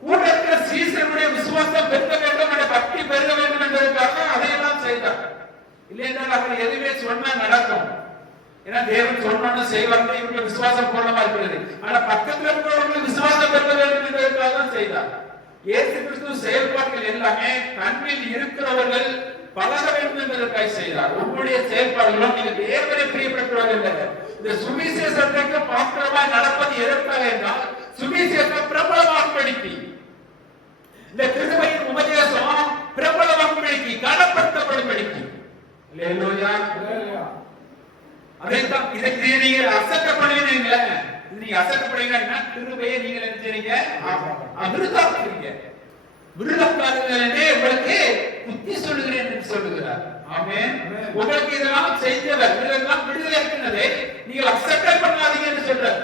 கூட இருக்கிற சீசர்களுடைய விசுவாசம் பெருக வேண்டும், பக்தி பெருக வேண்டும் என்பதற்காக அதையெல்லாம் செய்தார். இல்லை என்றால் அவர் எதுவுமே சொன்னா நடக்கும். ஏன்னா தேவன் சொன்னோன்னு செய்வாங்க, இவங்களுக்கு விசுவாசம் பூர்ணமா இருக்கிறது. ஆனா பக்கத்துல இருக்கிறவங்களுக்கு விசுவாசம் பெருக வேண்டும் என்பதற்காக தான் செய்தார். இயேசு கிறிஸ்து செயல்பாடுகள் எல்லாமே தன்னில் இருக்கிறவர்கள் பலக வேண்டும் என்பதற்காக செய்தார். உங்களுடைய செயல்பாடுகளும் நீங்க தேவனை பிரியப்படுத்துவதில்லை. இந்த சுவிசேஷத்திற்கு பாத்திரமாய் நடப்பது எதற்காக என்றால் சுவிசேஷம் பிரபலமாகும்படிக்கு, இந்த கிறிஸ்துவின் உபதேசம் பிரபலமாகும்படிக்கு, கனப்படுத்தப்படும்படிக்கு. அல்லேலூயா. அதைத்தான் இதற்கு நீங்க அசட்டப்படுவீங்க. நீங்க அசட்டப்படுவீங்கன்னா கிருபையை நீங்க நினைச்சீங்க விருதாக்குறீங்க. விருதாக்காரர்களே உங்களுக்கு புத்தி சொல்லுகிறேன் என்று சொல்லுகிறார். ஆமென். உங்களுக்கு இதெல்லாம் செய்தவர், இதெல்லாம் விடுதலை இருக்கிறது, நீங்கள் அக்செப்ட் பண்ணாதீங்க என்று சொல்றார்.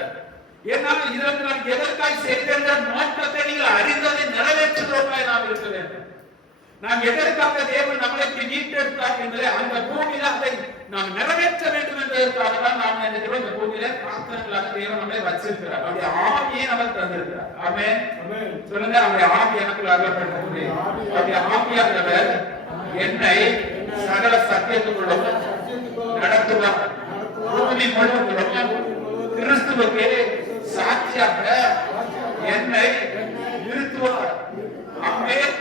ஏனால் இதற்கு நான் எதற்காக செய்தேன் நோக்கத்தை நீங்கள் அறிந்ததை நிறைவேற்றுவதற்காக நாம் இருக்க வேண்டும். நாம் எதற்காக தேவன் நம்மளை மீட்டெடுத்தார் என்பதை அந்த பூமியில அதை நாம் நிறைவேற்ற வேண்டும் என்பதற்காக தான் நாம் இந்த பூமியில பாத்திரங்களாக தேவன் நம்மளை வச்சிருக்கிறார். அவருடைய ஆவியை நமக்கு தந்திருக்கிறார். ஆமென். சொல்லுங்க, அவருடைய ஆவி எனக்கு அகப்பட்டது. அவருடைய ஆவியானவர் என்னை சகல சத்தியத்துக்குள்ளும் நடத்துவார். பூமி முழுவதும் கிறிஸ்துவுக்கு சாட்சியாக என்னை நிறுத்துவார். ஆமென்.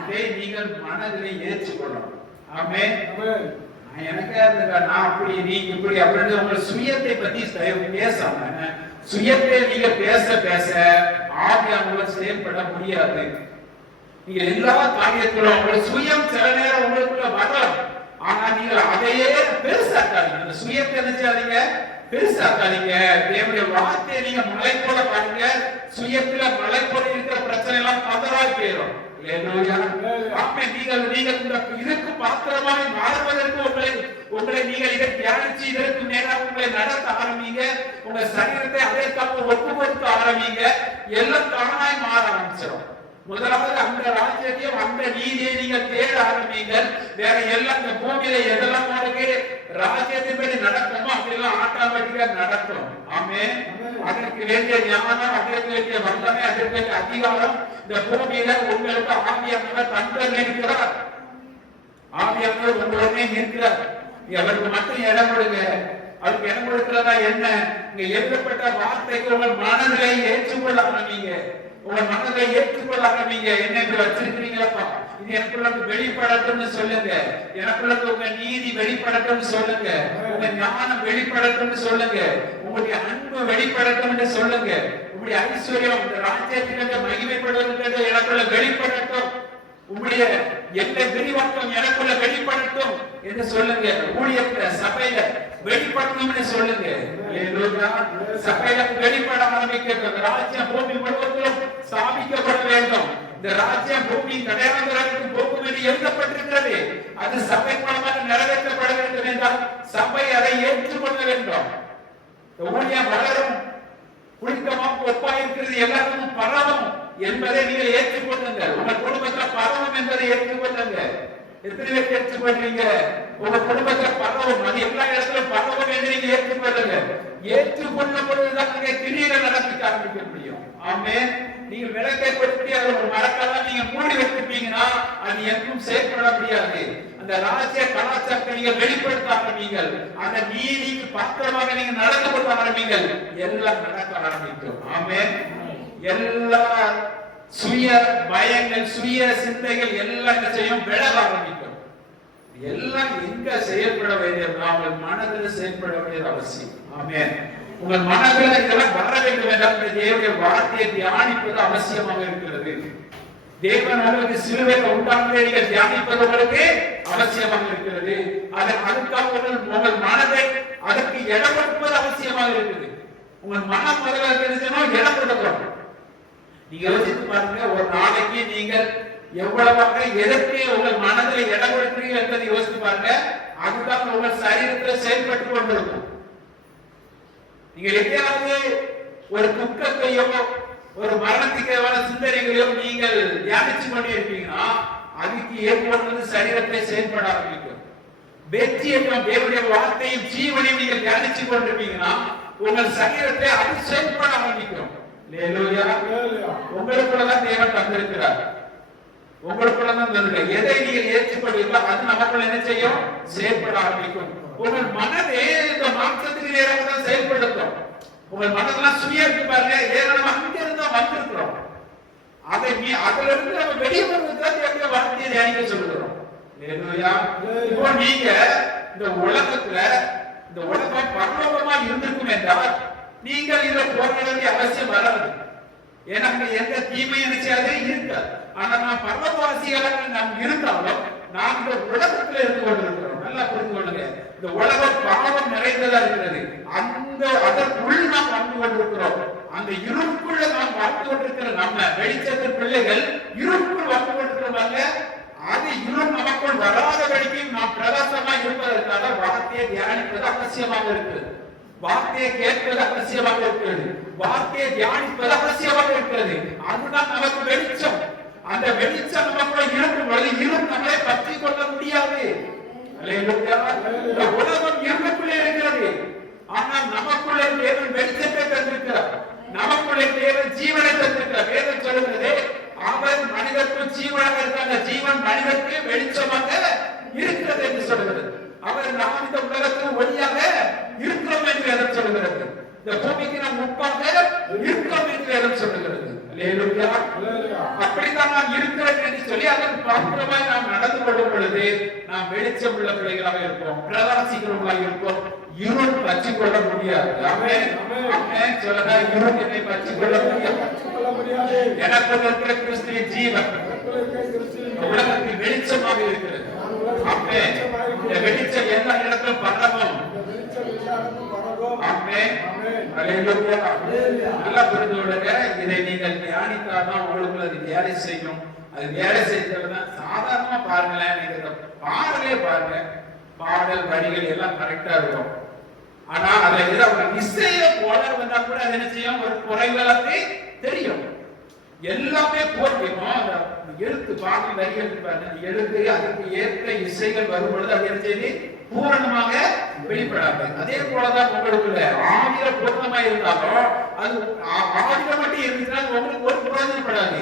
இதை நீங்கள் மனதிலே ஏற்றுக்கொள்ளணும். ஆமென். எனக்கு நான் அப்படி நீங்க இப்படி அப்படின்னு உங்க சுயத்தை பத்தி பேசாம, சுயத்தை நீங்க பேச பேச ஆவியானவர் செயல்பட முடியாது. நீங்க எல்லா காரியத்திலும் உங்க சுயம் சில நேரம் உங்களுக்குள்ள வரலாம். ஆனா நீங்க அதையே பெருசாக்காதீங்க. அந்த சுயத்தை நினைச்சாதீங்க, பெருசாக்காதீங்க. தேவனுடைய வார்த்தையை நீங்க மலை போல பாருங்க. சுயத்துல மலை போல இருக்கிற பிரச்சனை எல்லாம் பதறாய் போயிடும். நீங்கள் இந்த இதற்கு பாத்திரமாக மாறுவதற்கு உங்களை நீங்கள் இதை தியானிச்சு இதற்கு நேராக உங்களை நடத்த ஆரம்பிங்க. உங்க சரீரத்தை அதற்காக ஒப்பு கொடுக்க ஆரம்பிங்க. எல்லாம் தானாய் மாற ஆரம்பிச்சிடும். முதலாவது அந்த ராஜ்யத்தையும் அந்த நீதியை நீங்க தேட ஆரம்பிங்க. வேற எல்லாம் இந்த பூமியில எதெல்லாம் உங்களுக்கு ராஜ்யத்தின்படி நடக்கணுமோ அதெல்லாம் ஆட்டோமேட்டிக்கா நடக்கும். ஆமென். அதற்கு வேண்டிய ஞானம், அதற்கு வேண்டிய வல்லமை, அதற்கு வேண்டிய அதிகாரம் இந்த பூமியில உங்களுக்கு ஆவியானவர் தந்தர் இருக்கிறார். ஆவியானவர் உங்களுடனே இருக்கிறார். அவருக்கு மட்டும் இடம் கொடுங்க. அவருக்கு இடம் கொடுக்கிறதா என்ன? இங்க எழுதப்பட்ட வார்த்தைக்கு உங்கள் மனதை ஏற்றுக்கொள்ள ஆரம்பிங்க. உங்க மனதை ஏற்றுக்கொள்ள ஆரம்பிங்க. என்ன இப்படி வச்சிருக்கிறீங்களப்பா, இது எனக்குள்ள வெளிப்படட்டும்னு சொல்லுங்க. எனக்குள்ள உங்க நீதி வெளிப்படட்டும்னு சொல்லுங்க. உங்க ஞானம் வெளிப்படட்டும்னு சொல்லுங்க. உங்களுடைய அன்பு வெளிப்படட்டும்னு சொல்லுங்க. உங்களுடைய ஐஸ்வர்யம் இந்த ராஜ்யத்திற்கு மகிமைப்படுவதற்கு எனக்குள்ள வெளிப்படட்டும். உங்களுடைய எந்த விரிவாக்கம் எனக்குள்ள வெளிப்படட்டும் என்று சொல்லுங்க. ஊழியத்துல சபையில வெளிப்படணும்னு சொல்லுங்க. சபையில வெளிப்பட ஆரம்பிக்க ராஜ்யம் பூமி முழுவதிலும் ஸ்தாபிக்கப்பட வேண்டும். இந்த ராஜ்யம் பூமி கடையாளர்களுக்கு போகும் என்று எழுதப்பட்டிருக்கிறது. அது சபை மூலமாக நிறைவேற்றப்பட வேண்டும் என்றால் சபை அதை ஏற்றுக்கொள்ள வேண்டும். ஊழியம் வளரும், புனிதமாக ஒப்பாயிருக்கிறது, எல்லாரும் பரவும் என்பதை நீங்கள் ஏற்றுக்கொள்ளுங்க. உங்க குடும்பத்தில் பரவும் என்பதை ஏற்றுக்கொள்ளுங்க. எத்தனை பேர் ஏற்றுக்கொள்றீங்க? உங்க குடும்பத்தில் பரவும், அது எல்லா இடத்திலும் பரவும் என்று நீங்க ஏற்றுக்கொள்ளுங்க. ஏற்றுக்கொள்ளும் பொழுதுதான் நீங்க கிரியை நடத்திக்க ஆரம்பிக்க முடியும். ஆமென். நீங்க விளக்கை கொடுத்து அதை ஒரு மரக்கெல்லாம் நீங்க மூடி வச்சிருப்பீங்கன்னா அது எங்கும் செயல்பட முடியாது. அந்த ராஜ்ய கலாச்சாரத்தை நீங்க வெளிப்படுத்த ஆரம்பிங்கள். அந்த நீதிக்கு பாத்திரமாக நீங்க நடந்து கொள்ள ஆரம்பிங்கள். எல்லாம் நடக்க ஆரம்பிக்கும். ஆமென். எல்லா சுய பயங்கள், சுய சிந்தைகள் எல்லாம் செய்யும் விலக ஆரம்பிக்கும். எல்லாம் எங்க செயல்பட வேண்டியது? உங்கள் மனதில் செயல்பட வேண்டியது அவசியம். ஆமென். உங்கள் மனதில் இதெல்லாம் வர வேண்டும் என்றால் தேவனுடைய வார்த்தையை தியானிப்பது அவசியமாக இருக்கிறது. தேவன் உங்களுக்கு சிலுவையில் உண்டானதை நீங்கள் தியானிப்பது உங்களுக்கு அவசியமாக இருக்கிறது. அதுக்காக உங்கள் மனதை அதற்கு இடம் கொடுப்பது அவசியமாக இருக்குது. உங்கள் மனம் முதல்ல தெரிஞ்சணும், இடம் கொடுக்கணும். நீங்க யோசித்து பாருங்க, ஒரு நாளைக்கு நீங்கள் எவ்வளவாக எதற்கு உங்கள் மனதில் இடம் கொடுக்கிறீர்கள் என்பதை யோசித்து பாருங்க. அதுதான் உங்கள் சரீரத்தில் செயல்பட்டு கொண்டிருக்கும். நீங்க எதையாவது ஒரு துக்கத்தையோ ஒரு மரணத்துக்கான சிந்தனைகளையோ நீங்கள் தியானிச்சு கொண்டே இருப்பீங்கன்னா அதுக்கு ஏற்படுவது சரீரத்தை செயல்பட ஆரம்பிக்கும். வெற்றியையும் தேவனுடைய வார்த்தையும் ஜீவனையும் நீங்கள் தியானிச்சு கொண்டிருப்பீங்கன்னா உங்கள் சரீரத்தை அது செயல்பட ஆரம்பிக்கும். உங்களுக்குள்ளதான் தேவன் தந்திருக்கிறார். உங்களுக்குள்ளதான் தந்திருக்கிறார். எதை நீங்கள் ஏற்றுக்கொள்வீர்களோ அது நமக்குள்ள என்ன செய்யும்? செயல்பட ஆரம்பிக்கும். உங்கள் மனதே இந்த மாற்றத்துக்கு நேராக தான் செயல்படுத்தும். உங்கள் மனதெல்லாம் சுய இருக்கு பாருங்க. ஏன்னா நம்ம அங்க இருந்தா வந்திருக்கிறோம். அதுல இருந்து நம்ம வெளியே வருவதுதான் தேவனுடைய வார்த்தையை தியானிக்க சொல்லுகிறோம். இப்போ நீங்க இந்த உலகத்துல இந்த உலகம் பரலோகமா இருந்திருக்கும் என்றால் நீங்கள் இதை போராட வேண்டிய அவசியம் வராது. ஏன்னா எந்த தீமை நினைச்சாலே இருக்காது. ஆனா நாம் பரலோகவாசிகளாக நாம் இருந்தாலும் நாம் இந்த உலகத்துல இருந்து கொண்டிருக்கிறோம். நல்லா புரிந்து கொள்ளுங்க. இந்த உலகம் பாவம் நிறைந்ததா இருக்கிறது. அதற்குள் நாம் வாழ்ந்து கொண்டிருக்கிறோம். அந்த இருப்புக்குள்ள நாம் வாழ்ந்து கொண்டிருக்கிற நம்ம வெளிச்சத்தின் பிள்ளைகள் இருப்புக்குள் வாழ்ந்து கொண்டிருக்கிறோம். அது இருள் நமக்குள் வராத வரைக்கும் நாம் பிரகாசமா இருப்பதற்காக வார்த்தையை தியானிப்பது அவசியமாக இருக்கிறது. வார்த்தையை கேட்பது அவசியமாக இருக்கிறது. வார்த்தையை தியானிப்பது அவசியமாக இருக்கிறது. அதுதான் நமக்கு வெளிச்சம். அந்த வெளிச்சம் நமக்குள்ள இருக்கும் பொழுது இருள் நம்மளை பற்றி கொள்ள முடியாது. உலகம் இருளுக்குள்ளே இருக்கிறது. ஆனால் நமக்குள்ளே தேவன் வெளிச்சத்தை தந்திருக்கிறார். நமக்குள்ளே தேவன் ஜீவனை தந்திருக்கிறார். வேதம் சொல்லுகிறது, அவர் மனிதருக்கு ஜீவனாக இருக்காங்க. ஜீவன் மனிதருக்கு வெளிச்சமாக இருக்கிறது என்று சொல்லுகிறது. அவர் நாம் இந்த உலகத்தில் ஒளியாக இருக்கிறோம் என்று வேதம் சொல்லுகிறது. இந்த பூமிக்கு நாம் உப்பாக இருக்கிறோம் என்று வேதம் சொல்லுகிறது. அப்படித்தான் நாம் இருக்கிறோம் என்று சொல்லி அதன் பாத்திரமாய் நாம் நடந்து கொள்ளும் பொழுது நாம் வெளிச்சம் உள்ள பிள்ளைகளாக இருப்போம், பிரகாசிக்கிறவர்களாக இருப்போம். இருள் பற்றி கொள்ள முடியாது. சொல்லுங்க, இருள் என்னை பற்றி கொள்ள முடியாது. எனக்கு இருக்கிற கிறிஸ்துவின் ஜீவன் உலகத்தில் வெளிச்சமாக இருக்கிறது. ஆமென். இந்த வெளிச்சம் எல்லா இடத்திலும் பரவும். ஆமென். அல்லேலூயா. நல்லா புரிந்து கொள்ளுங்க. இதை நீங்கள் தியானித்தாதான் உங்களுக்கு அது வேலை செய்யும். அது வேலை செய்யறதுனா சாதாரணமா பாருங்களேன். நீங்க இந்த பாடலே பாருங்க, பாடல் வரிகள் எல்லாம் கரெக்டா இருக்கும். ஆனா அதுல ஏதாவது ஒரு இசைய போல வந்தா கூட அது என்ன செய்யும், ஒரு குறைகளுக்கு தெரியும். எல்லாமே போட்டிருக்கோம். அந்த எழுத்து பாடல் வரிகள் பாருங்க, எழுத்து அதுக்கு ஏற்ற இசைகள் வரும்பொழுது அது என்ன செய்து பூரணமாக வெளிப்படாது. அதே போலதான் உங்களுக்குள்ள ஆவியில பூர்ணமா இருந்தாலும் அது ஆவியில மட்டும் இருந்துச்சுன்னா உங்களுக்கு ஒரு பிரயோஜனப்படாது.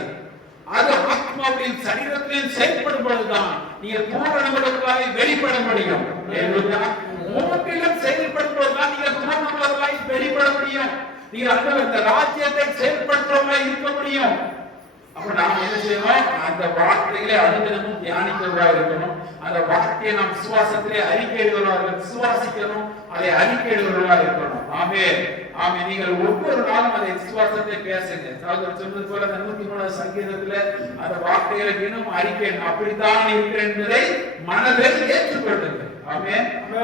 அது ஆத்மாவின் சரீரத்திலும் செயல்படும் பொழுதுதான் நீங்க பூரணமுள்ளவர்களாய் வெளிப்பட முடியும். மூன்றிலும் செயல்படும் பொழுதுதான் நீங்க பூரணமுள்ளவர்களாய் வெளிப்பட முடியும். நீங்க அந்த ராஜ்யத்தை செயல்படுத்துறவங்களா இருக்க முடியும். அப்ப நாம் என்ன செய்யணும், அந்த வார்த்தைகளை அனுதினமும் தியானிக்கிறவர்களா இருக்கணும். அந்த வார்த்தையை நாம் விசுவாசத்திலே அறிக்கையிடுவர்களாக விசுவாசிக்கணும், அதை அறிக்கையிடுவர்களா இருக்கணும். ஆமே ஆமே. நீங்கள் ஒவ்வொரு நாளும் அதை விசுவாசத்தை பேசுங்க. சகோதரர் சொன்னது போல அந்த 103 சங்கீதத்துல அந்த வார்த்தைகளை இன்னும் அறிக்கையிடணும். அப்படித்தான் இருக்கிறேன் என்பதை மனதில் ஏற்றுக்கொள்ளுங்கள். ஆமே.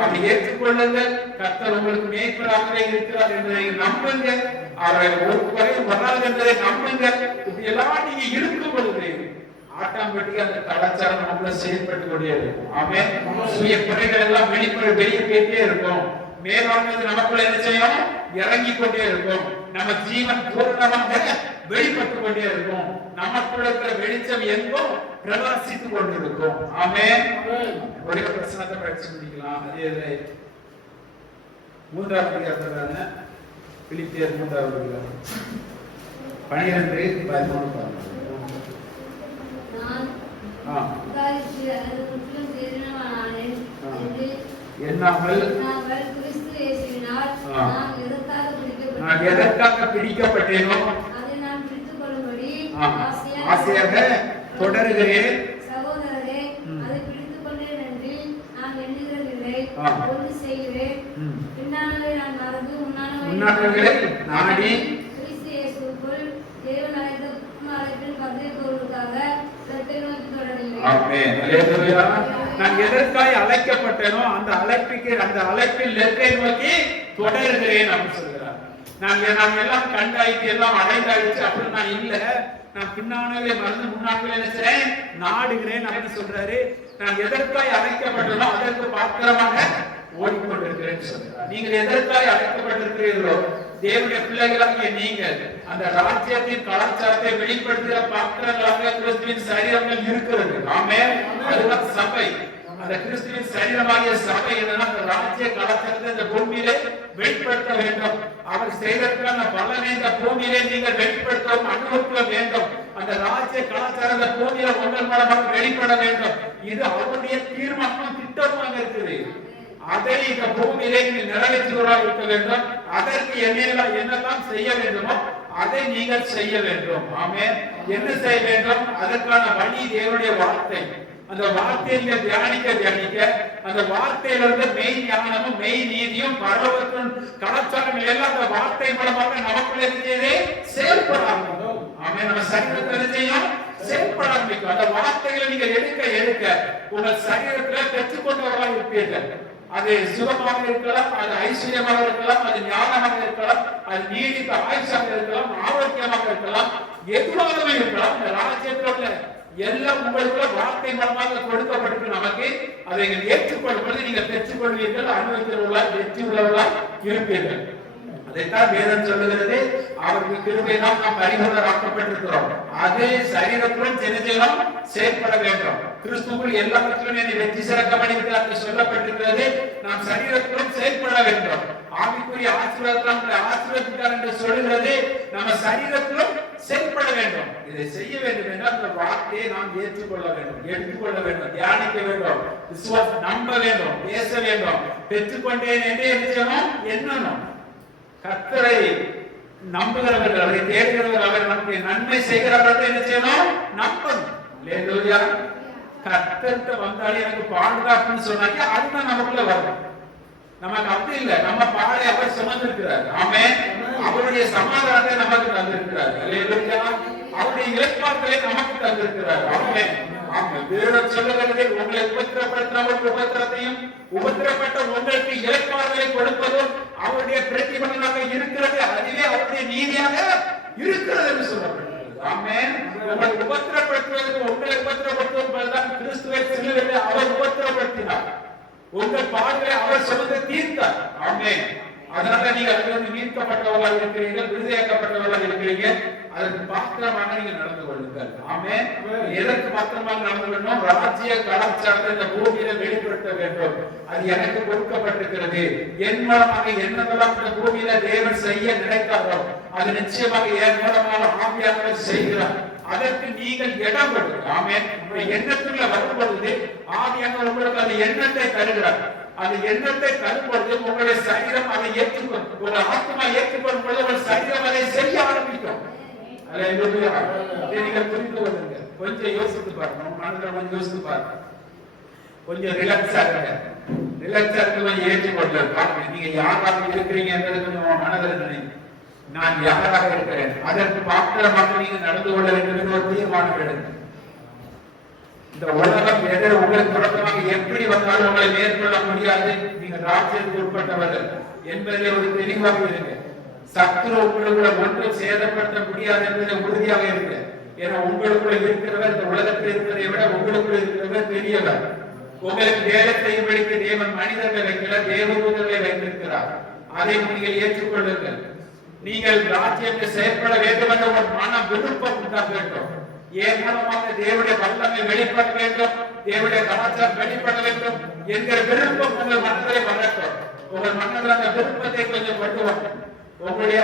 அப்படி ஏற்றுக்கொள்ளுங்கள். கர்த்தர் உங்களுக்கு மேய்ப்பராகவே இருக்கிறார் என்பதை நம்புங்க. அவரை ஒரு குறையும் வராது என்பதை நம்புங்க. இப்படி எல்லாம் நீங்க இருக்கும் பொழுது ஆட்டாம்பட்டிக்கு அந்த கலாச்சாரம் நம்மள செயல்பட்டு கொண்டே இருக்கும். ஆமே. சுய குறைகள் எல்லாம் வெளியே கேட்டே இருக்கும். மேலானது நமக்குள்ள என்ன செய்யும், இறங்கி கொண்டே இருக்கும். நம்ம ஜீவன் பூர்ணமாக வெளிப்பட்டு கொண்டே இருக்கும். நமக்குள்ள இருக்கிற வெளிச்சம் எங்கும் பிரகாசித்துக் கொண்டிருக்கும். ஆமே. ஒரே பிரச்சனை படிச்சு முடிக்கலாம். அதே 3வது அதிகாரத்துல பிலிப்பியர் 3வது அதிகாரம் 12:13 என்னாமல் நான் எதற்காக பிடிக்கப்பட்டேனோ அதை நான் பிடித்துக் கொள்ளும்படி ஆசையாக தொடருகிறேன். சகோதரரே, அதை பிடித்துக் கொண்டேன் என்று நான் எண்ணுகிறதில்லை. ஒன்று செய்கிறேன், பின்னானதை நான் மறந்து முன்னானவைகளை நாடி கிறிஸ்து இயேசுவுக்குள் தேவன் அழைத்த அழைப்பின் பந்தயத்தோடுக்காக இரட்டை நோக்கி தொடருகிறேன். ஆமென். அல்லேலூயா. நான் எதற்காக அழைக்கப்பட்டேனோ அந்த அழைப்பில் லெக்கை நோக்கி தொடருகிறேன் அப்படின்னு சொல்கிறார். நாம் எல்லாம் கண்டாயிட்டு எல்லாம் அடைந்தாயிடுச்சு அப்படின்னு நான் இல்ல. நான் பின்னானவே மறந்து முன்னாடி நினைச்சேன் நாடுகிறேன் அப்படின்னு சொல்றாரு. நான் எதற்காக அழைக்கப்பட்டனோ அதற்கு பாத்திரமாக ஓடிக்கொண்டிருக்கிறேன் சொல்றார். நீங்கள் எதற்காக அழைக்கப்பட்டிருக்கிறீர்களோ தேவனுடைய பிள்ளைகளாகிய நீங்கள் அந்த ராஜ்யத்தின் கலாச்சாரத்தை வெளிப்படுத்துகிற பாத்திரங்களாக கிறிஸ்துவின் சரீரங்கள் இருக்கிறது. ஆமென். அதுதான் சபை. அந்த கிறிஸ்துவின் சரீரமாகிய சபை என்னன்னா அந்த ராஜ்ய கலாச்சாரத்தை இந்த பூமியிலே வெளிப்படுத்த வேண்டும். அவர் செய்ததற்கான பலனை இந்த பூமியிலே நீங்கள் வெளிப்படுத்தவும் அனுபவிக்க வேண்டும். அந்த ராஜ்ய கலாச்சாரம் இந்த பூமியில உங்கள் மூலமாக வெளிப்பட வேண்டும். இது அவருடைய தீர்மானம் திட்டமாக இருக்குது. அதை இந்த பூமியிலே நீங்கள் நிறைவேற்றுவதாக இருக்க வேண்டும். அதற்கு என்னெல்லாம் செய்ய வேண்டுமோ அதை நீங்கள் செய்ய வேண்டும். ஆமென். என்ன செய்ய வேண்டும்? அதற்கான வழி தேவனுடைய வார்த்தை. அந்த வார்த்தையை நீங்கள் தியானிக்க அந்த வார்த்தையிலிருந்து மெய் ஞானமும் மெய் நீதியும் பரலோகத்தின் கலாச்சாரங்கள் எல்லாம் அந்த வார்த்தை மூலமாக நமக்குள்ள இருக்கிறதே செயல்பட ஆரம்பிக்கும். ஆமென். நம்ம சரீரத்தில் செய்யும் செயல்பட ஆரம்பிக்கும். அந்த வார்த்தைகளை நீங்கள் எடுக்க உங்கள் சரீரத்தில் பெற்றுக்கொண்டவர்களாக இருப்பீர்கள். அது சுகமாக இருக்கலாம், அது ஐஸ்வர்யமாக இருக்கலாம், அது ஞானமாக இருக்கலாம், அது நீடித்த ஆயுஷாக இருக்கலாம், ஆரோக்கியமாக இருக்கலாம், எதுவாகவே இருக்கலாம். இந்த ராஜ்யத்தில் உள்ள எல்லாம் உங்களுக்குள்ள வார்த்தை மூலமாக கொடுக்கப்பட்டு நமக்கு அதை ஏற்றுக்கொள்ளும் பொழுது நீங்கள் பெற்றுக்கொள்வீர்கள், அனுபவிக்கிறவர்களா வெற்றி உள்ளவர்களா இருப்பீர்கள். அதைத்தான் வேதம் சொல்லுகிறது. அவருக்கு கிருபையினால் நாம் பரிபூரணராக்கப்பட்டிருக்கிறோம். அது சரீரத்துடன் செய்யணும், செயல்பட வேண்டும். கிறிஸ்துவுக்குள் எல்லாவற்றிலும் என்னை வெற்றி சிறக்க பண்ணியிருக்கிறார் என்று சொல்லப்பட்டிருக்கிறது. நாம் சரீரத்துடன் செயல்பட வேண்டும். ஆவிக்குரிய ஆசீர்வாதத்தால் என்று சொல்லுகிறது. நம்ம சரீரத்திலும் செயல்பட வேண்டும். இதை செய்ய வேண்டும் என்றால் அந்த வார்த்தையை நாம் ஏற்றுக்கொள்ள வேண்டும், எடுத்துக்கொள்ள வேண்டும், தியானிக்க வேண்டும், விசுவாசம் நம்ப வேண்டும், பேச வேண்டும். பெற்றுக்கொண்டேன் என்று எண்ணணும். கர்த்தரை நம்புகிறவர்கள், அவரை தேடுகிறவர்கள், அவர் நமக்கு நன்மை செய்கிறவர்கள் என்ன செய்யணும்? நம்பணும். அல்லேலூயா. கர்த்தர்கிட்ட வந்தாலே எனக்கு பாதுகாப்புன்னு சொன்னாங்க, அதுதான் நமக்குள்ள வரும். நமக்கு அப்படி இல்லை. நம்ம பாடை அவர் சுமந்திருக்கிறார். ஆமென். அவருடைய சமாதானத்தை நமக்கு தந்திருக்கிறார். அல்லேலூயா. அவருடைய இலக்காக்களை நமக்கு தந்திருக்கிறார். ஆமென். ஆமென். வேதம் சொல்லுகிறது, உங்களை உபத்திரப்படுத்தினவர்களுக்கு உபத்திரத்தையும் உபத்திரப்பட்ட உங்களுக்கு இளைப்பாறுதலை கொடுப்பதும் அவருடைய பிரதிபலனாக இருக்கிறது, அதுவே அவருடைய நீதியாக இருக்கிறது என்று சொல்லப்பட்டிருக்கிறது. ஆமென். உங்களை உபத்திரப்படுத்துவதற்கு உங்களை உபத்திரப்படுத்துவதுதான் கிறிஸ்துவை சிலுவையிலே அவர் உபத்திரப்படுத்தினார். உங்கள் பாடுகளை அவர் சுமந்து தீர்த்தார். ஆமென். அதனால நீங்க அதிலிருந்து மீட்கப்பட்டவர்களாக இருக்கிறீர்கள், விடுதலையாக்கப்பட்டவர்களாக இருக்கிறீங்க. அதற்கு பாத்திரமாக நீங்க நடந்து கொள்ளுங்கள். ஆமென். எதற்கு பாத்திரமாக நடந்து கொள்ளணும்? ராஜ்ய கலாச்சாரத்தை இந்த பூமியில வெளிப்படுத்த வேண்டும். அது எனக்கு கொடுக்கப்பட்டிருக்கிறது. என் மூலமாக என்னவெல்லாம் இந்த பூமியில தேவன் செய்ய நினைத்தாரோ அது நிச்சயமாக என் மூலமாக ஆவியானவர் செய்கிறார். அதற்கு நீங்கள் இடம் கொடுங்க. ஆமென். எண்ணத்துக்குள்ள வரும்பொழுது ஆவியானவர் உங்களுக்கு அந்த எண்ணத்தை தருகிறார். அந்த எண்ணத்தை தரும்பொழுது உங்களுடைய சரீரம் அதை ஏற்றுக்கொள்ளும். உங்கள் ஆத்மா ஏற்றுக்கொள்ளும் பொழுது உங்கள் சரீரம் அதை செய்ய ஆரம்பிக்கும். நீங்க புரிந்து கொள்ளுங்க. கொஞ்சம் யோசித்து பாருங்க, மனதில் கொஞ்சம் யோசித்து பாருங்க. கொஞ்சம் ரிலாக்ஸா இருங்க. ரிலாக்ஸா இருக்கு, கொஞ்சம் ஏற்றுக்கொள்ள பாருங்க. நீங்க யாராக இருக்கிறீங்க என்பது கொஞ்சம் மனதில் நினைங்க. நான் யாராக இருக்கிறேன், அதற்கு பாத்திரமாக நீங்க நடந்து கொள்ள வேண்டும் என்று ஒரு தீர்மானம் எடுங்க. இந்த உலகம் எதிர உங்களுக்கு தொடக்கமாக எப்படி வந்தாலும் உங்களை மேற்கொள்ள முடியாது. நீங்க ராஜ்யத்துக்கு உட்பட்டவர்கள் என்பதில் ஒரு தெளிவாக இருங்க. சத்துரு உங்களுக்குள்ள ஒன்றும் சேதப்படுத்த முடியாது என்பதில் உறுதியாக இருங்க. ஏன்னா உங்களுக்குள்ள இருக்கிறவர் இந்த உலகத்தில் இருக்கிறதை விட உங்களுக்குள்ள இருக்கிறவர் பெரியவர். உங்களுக்கு வேலை செய்யும்படிக்கு தேவன் மனிதர்களை வைக்கல, தேவதூதர்களை வைத்திருக்கிறார். அதை நீங்கள் ஏற்றுக்கொள்ளுங்கள். நீங்கள் ராஜ்யத்தை செயல்பட வேண்டும் என்ற ஒரு மன விருப்பம் உண்டாக வேண்டும். என் மூலமாக தேவனுடைய வல்லமை வெளிப்பட வேண்டும், தேவனுடைய கலாச்சாரம் வெளிப்பட வேண்டும் என்கிற விருப்பம் உங்கள் மனதிலே வரட்டும். உங்கள் மனதில் அந்த விருப்பத்தை கொஞ்சம் கொண்டு வாங்க. உங்களுடைய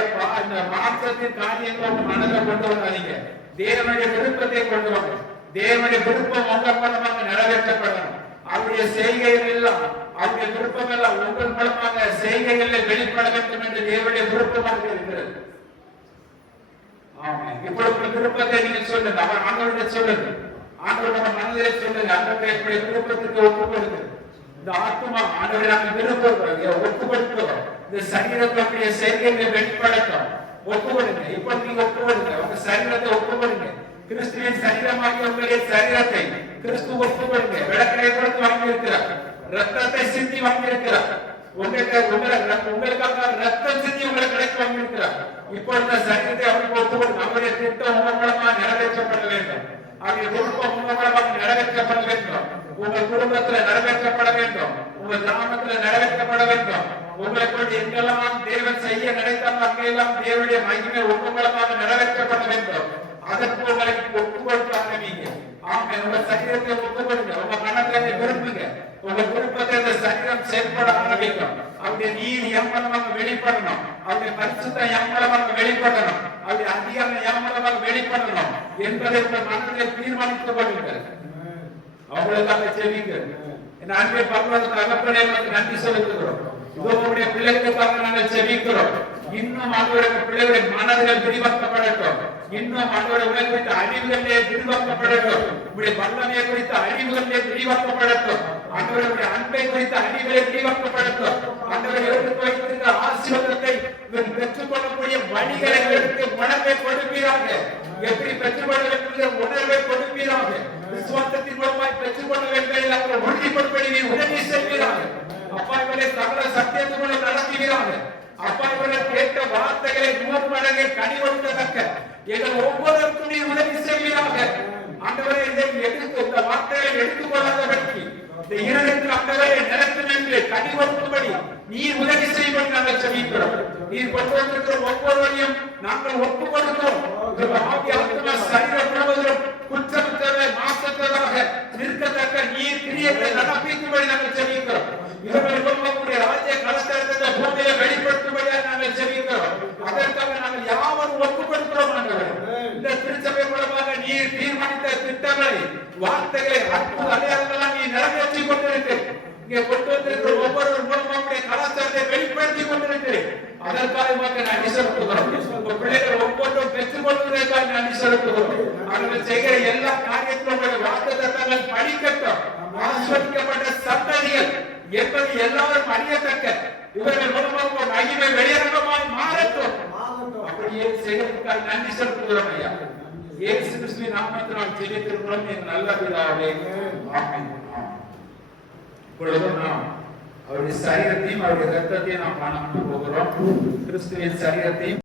மாற்றத்தின் காரியங்களை உங்க மனதில் கொண்டு வராதீங்க. தேவனுடைய விருப்பத்தை கொண்டு வாங்க. தேவனுடைய விருப்பம் உங்கள் மூலமாக நிறைவேற்றப்படணும். அவருடைய செய்கைகள் எல்லாம், அவருடைய விருப்பம் எல்லாம் உங்கள் மூலமாக செய்கைகளில் வெளிப்பட வேண்டும் என்று தேவனுடைய விருப்பமாக இருக்கிறது. இப்பொழுது விருப்பத்தை நீங்க சொல்லுங்க. அவர் ஆண்டவருடைய சொல்லுங்க. ஆண்டவர் நம்ம மனதிலே சொல்லுங்க. ஆண்டவருடைய விருப்பத்துக்கு ஒப்புக்கொடுங்க. இந்த ஆத்மா ஆண்டவரை நாங்கள் விருப்பம் ஒப்புக்கொடுக்கிறோம். இந்த சரீரத்துடைய செய்கைகளை வெளிப்படுத்தும். ஒப்புக்கொடுங்க. இப்பொழுது நீங்க ஒப்புக்கொடுங்க. உங்க சரீரத்தை ஒப்புக்கொடுங்க. கிறிஸ்துவின் சரீரமாகிய உங்களுடைய சரீரத்தை கிறிஸ்து ஒப்புக்கொடுங்க. விளக்கடை கொடுத்து வாங்கியிருக்கிறார். ரத்தத்தை சிந்தி வாங்கியிருக்கிறார். உங்களுக்காக ரத்தம் சிந்தி உங்களை கிடைத்து வாங்கியிருக்கிறார். இப்பொழுது சரீரத்தை அவருக்கு ஒப்புக்கொடுங்க. அவருடைய திட்டம் உங்கள் மூலமாக நிறைவேற்றப்பட வேண்டும். அவருடைய விருப்பம் உங்கள் மூலமாக நிறைவேற்றப்பட வேண்டும். உங்கள் குடும்பத்தில் நிறைவேற்றப்பட வேண்டும். உங்கள் கிராமத்தில் நிறைவேற்றப்பட வேண்டும். உங்களை கொண்டு எங்கெல்லாம் தேவன் செய்ய நினைத்தாலும் அங்கெல்லாம் தேவனுடைய மகிமை உங்கள் மூலமாக நிறைவேற்றப்பட வேண்டும். அதற்கு உங்களை ஒப்புக்கொடுக்க ஆரம்பிங்க. ஆமாம், உங்க சரீரத்தை ஒப்புக்கொடுங்க. உங்க மனத்தை விரும்புங்க. உங்க விருப்பத்தை இந்த சரீரம் செயல்பட ஆரம்பிக்கும். அவருடைய நீதி என் மூலமாக வெளிப்படணும். அவருடைய பரிசுத்தம் என் மூலமாக வெளிப்படணும். அவருடைய அதிகாரம் என் மூலமாக வெளிப்படணும் என்பதை உங்கள் மனதில் தீர்மானித்துக் கொள்ளுங்கள். அவங்களுக்காக செவிங்க. என் அன்பை பரவாயில்ல தகப்பனே நன்றி செலுத்துகிறோம். உங்களுடைய பிள்ளைகளுக்காக நாங்கள் செவிக்கிறோம். இன்னும் அவருடைய பிள்ளைகளுடைய மனதில் விரிவாக்கப்படட்டும். இன்னும் அவருடைய உலக குறித்த அறிவுகளிலே விரிவாக்கப்படட்டும். உங்களுடைய வல்லமையை குறித்த அறிவுகளிலே விரிவாக்கப்படட்டும். அவருடைய அன்பை குறித்த அறிவுகளை விரிவாக்கப்படட்டும். அவருடைய வைத்திருக்கிற ஆசீர்வாதத்தை பெற்றுக் கொள்ளக்கூடிய வழிகளை எடுத்து உணர்வை கொடுப்பீராக. எப்படி பெற்றுக்கொள்ள வேண்டும் உணர்வை கொடுப்பீராக. விசுவாசத்தின் மூலமாய் பெற்றுக் கொள்ள வேண்டும் அவர்கள் உறுதிப்படுத்தி உதவி செய்வீராக. அப்பா இவரை சகல சத்தியத்துக்குள்ள நடத்துகிறாங்க. அப்பா இவரை கேட்ட வார்த்தைகளை 100 மடங்கு கனி கொடுத்ததற்க எங்கள் ஒவ்வொருவருக்கும் நீ உதவி செய்வீராக. ஆண்டவரே இதை எடுத்து இந்த வார்த்தைகளை எடுத்துக்கொள்ளாதபடி இந்த இரண்டுக்கு ஆண்டவரை நிலத்தில் நின்று கனி கொடுக்கும்படி நீர் உதவி செய்யும்படி நாங்கள் செபிக்கிறோம். நீர் கொண்டு வந்திருக்கிற ஒவ்வொருவரையும் நாங்கள் ஒப்புக் கொடுக்கிறோம். சரீரம் முழுவதும் குற்றமற்றவை மாசற்றதாக நிற்கத்தக்க நீர் கிரியத்தை நடப்பிக்கும்படி நாங்கள் செபிக்கிறோம். இவர்களுடைய ராஜ்ய கலாச்சாரத்தை பூமியில வெளிப்படுத்தும்படியாக நாங்கள் செபிக்கிறோம். அதற்காக நாங்கள் யாவரும் ஒப்புக் கொடுக்கிறோம். இந்த திருச்சபை மூலமாக நீர் தீர்மானித்த திட்டங்களை வார்த்தைகளை அற்புத அடையாளங்களாக நீ நிறைவேற்றி கொண்டிருக்கு. இங்கே கொண்டு வந்திருக்கிற ஒவ்வொரு மூலமாக கலாச்சாரத்தை வெளிப்படுத்தி கொண்டிருக்கு. அதற்காக நன்றி செலுத்துகிறோம். பிள்ளைகள் ஒவ்வொன்றும் பெற்றுக் கொள்வதற்காக நன்றி செலுத்துகிறோம். அவர்கள் செய்கிற எல்லா காரியத்திலும் வாக்கு தத்தங்கள் படிக்கட்டும். ஆஸ்வதிக்கப்பட்ட சந்ததிகள் என்பது எல்லாரும் அறியத்தக்க இவர்கள் மூலமாக மகிமை வெளியரங்கமாய் மாறட்டும். அப்படியே செய்வதற்காக நன்றி செலுத்துகிறோம் ஐயா. இயேசு கிறிஸ்துவின் நாமத்தினால் ஜெபிக்கிறோம் என் நல்ல பிதாவே. ஆமென். இப்பொழுது நாம் அவருடைய சரீரத்தையும் அவருடைய இரத்தத்தையும் நாம் காண போகிறோம். கிறிஸ்துவின் சரீரத்தையும்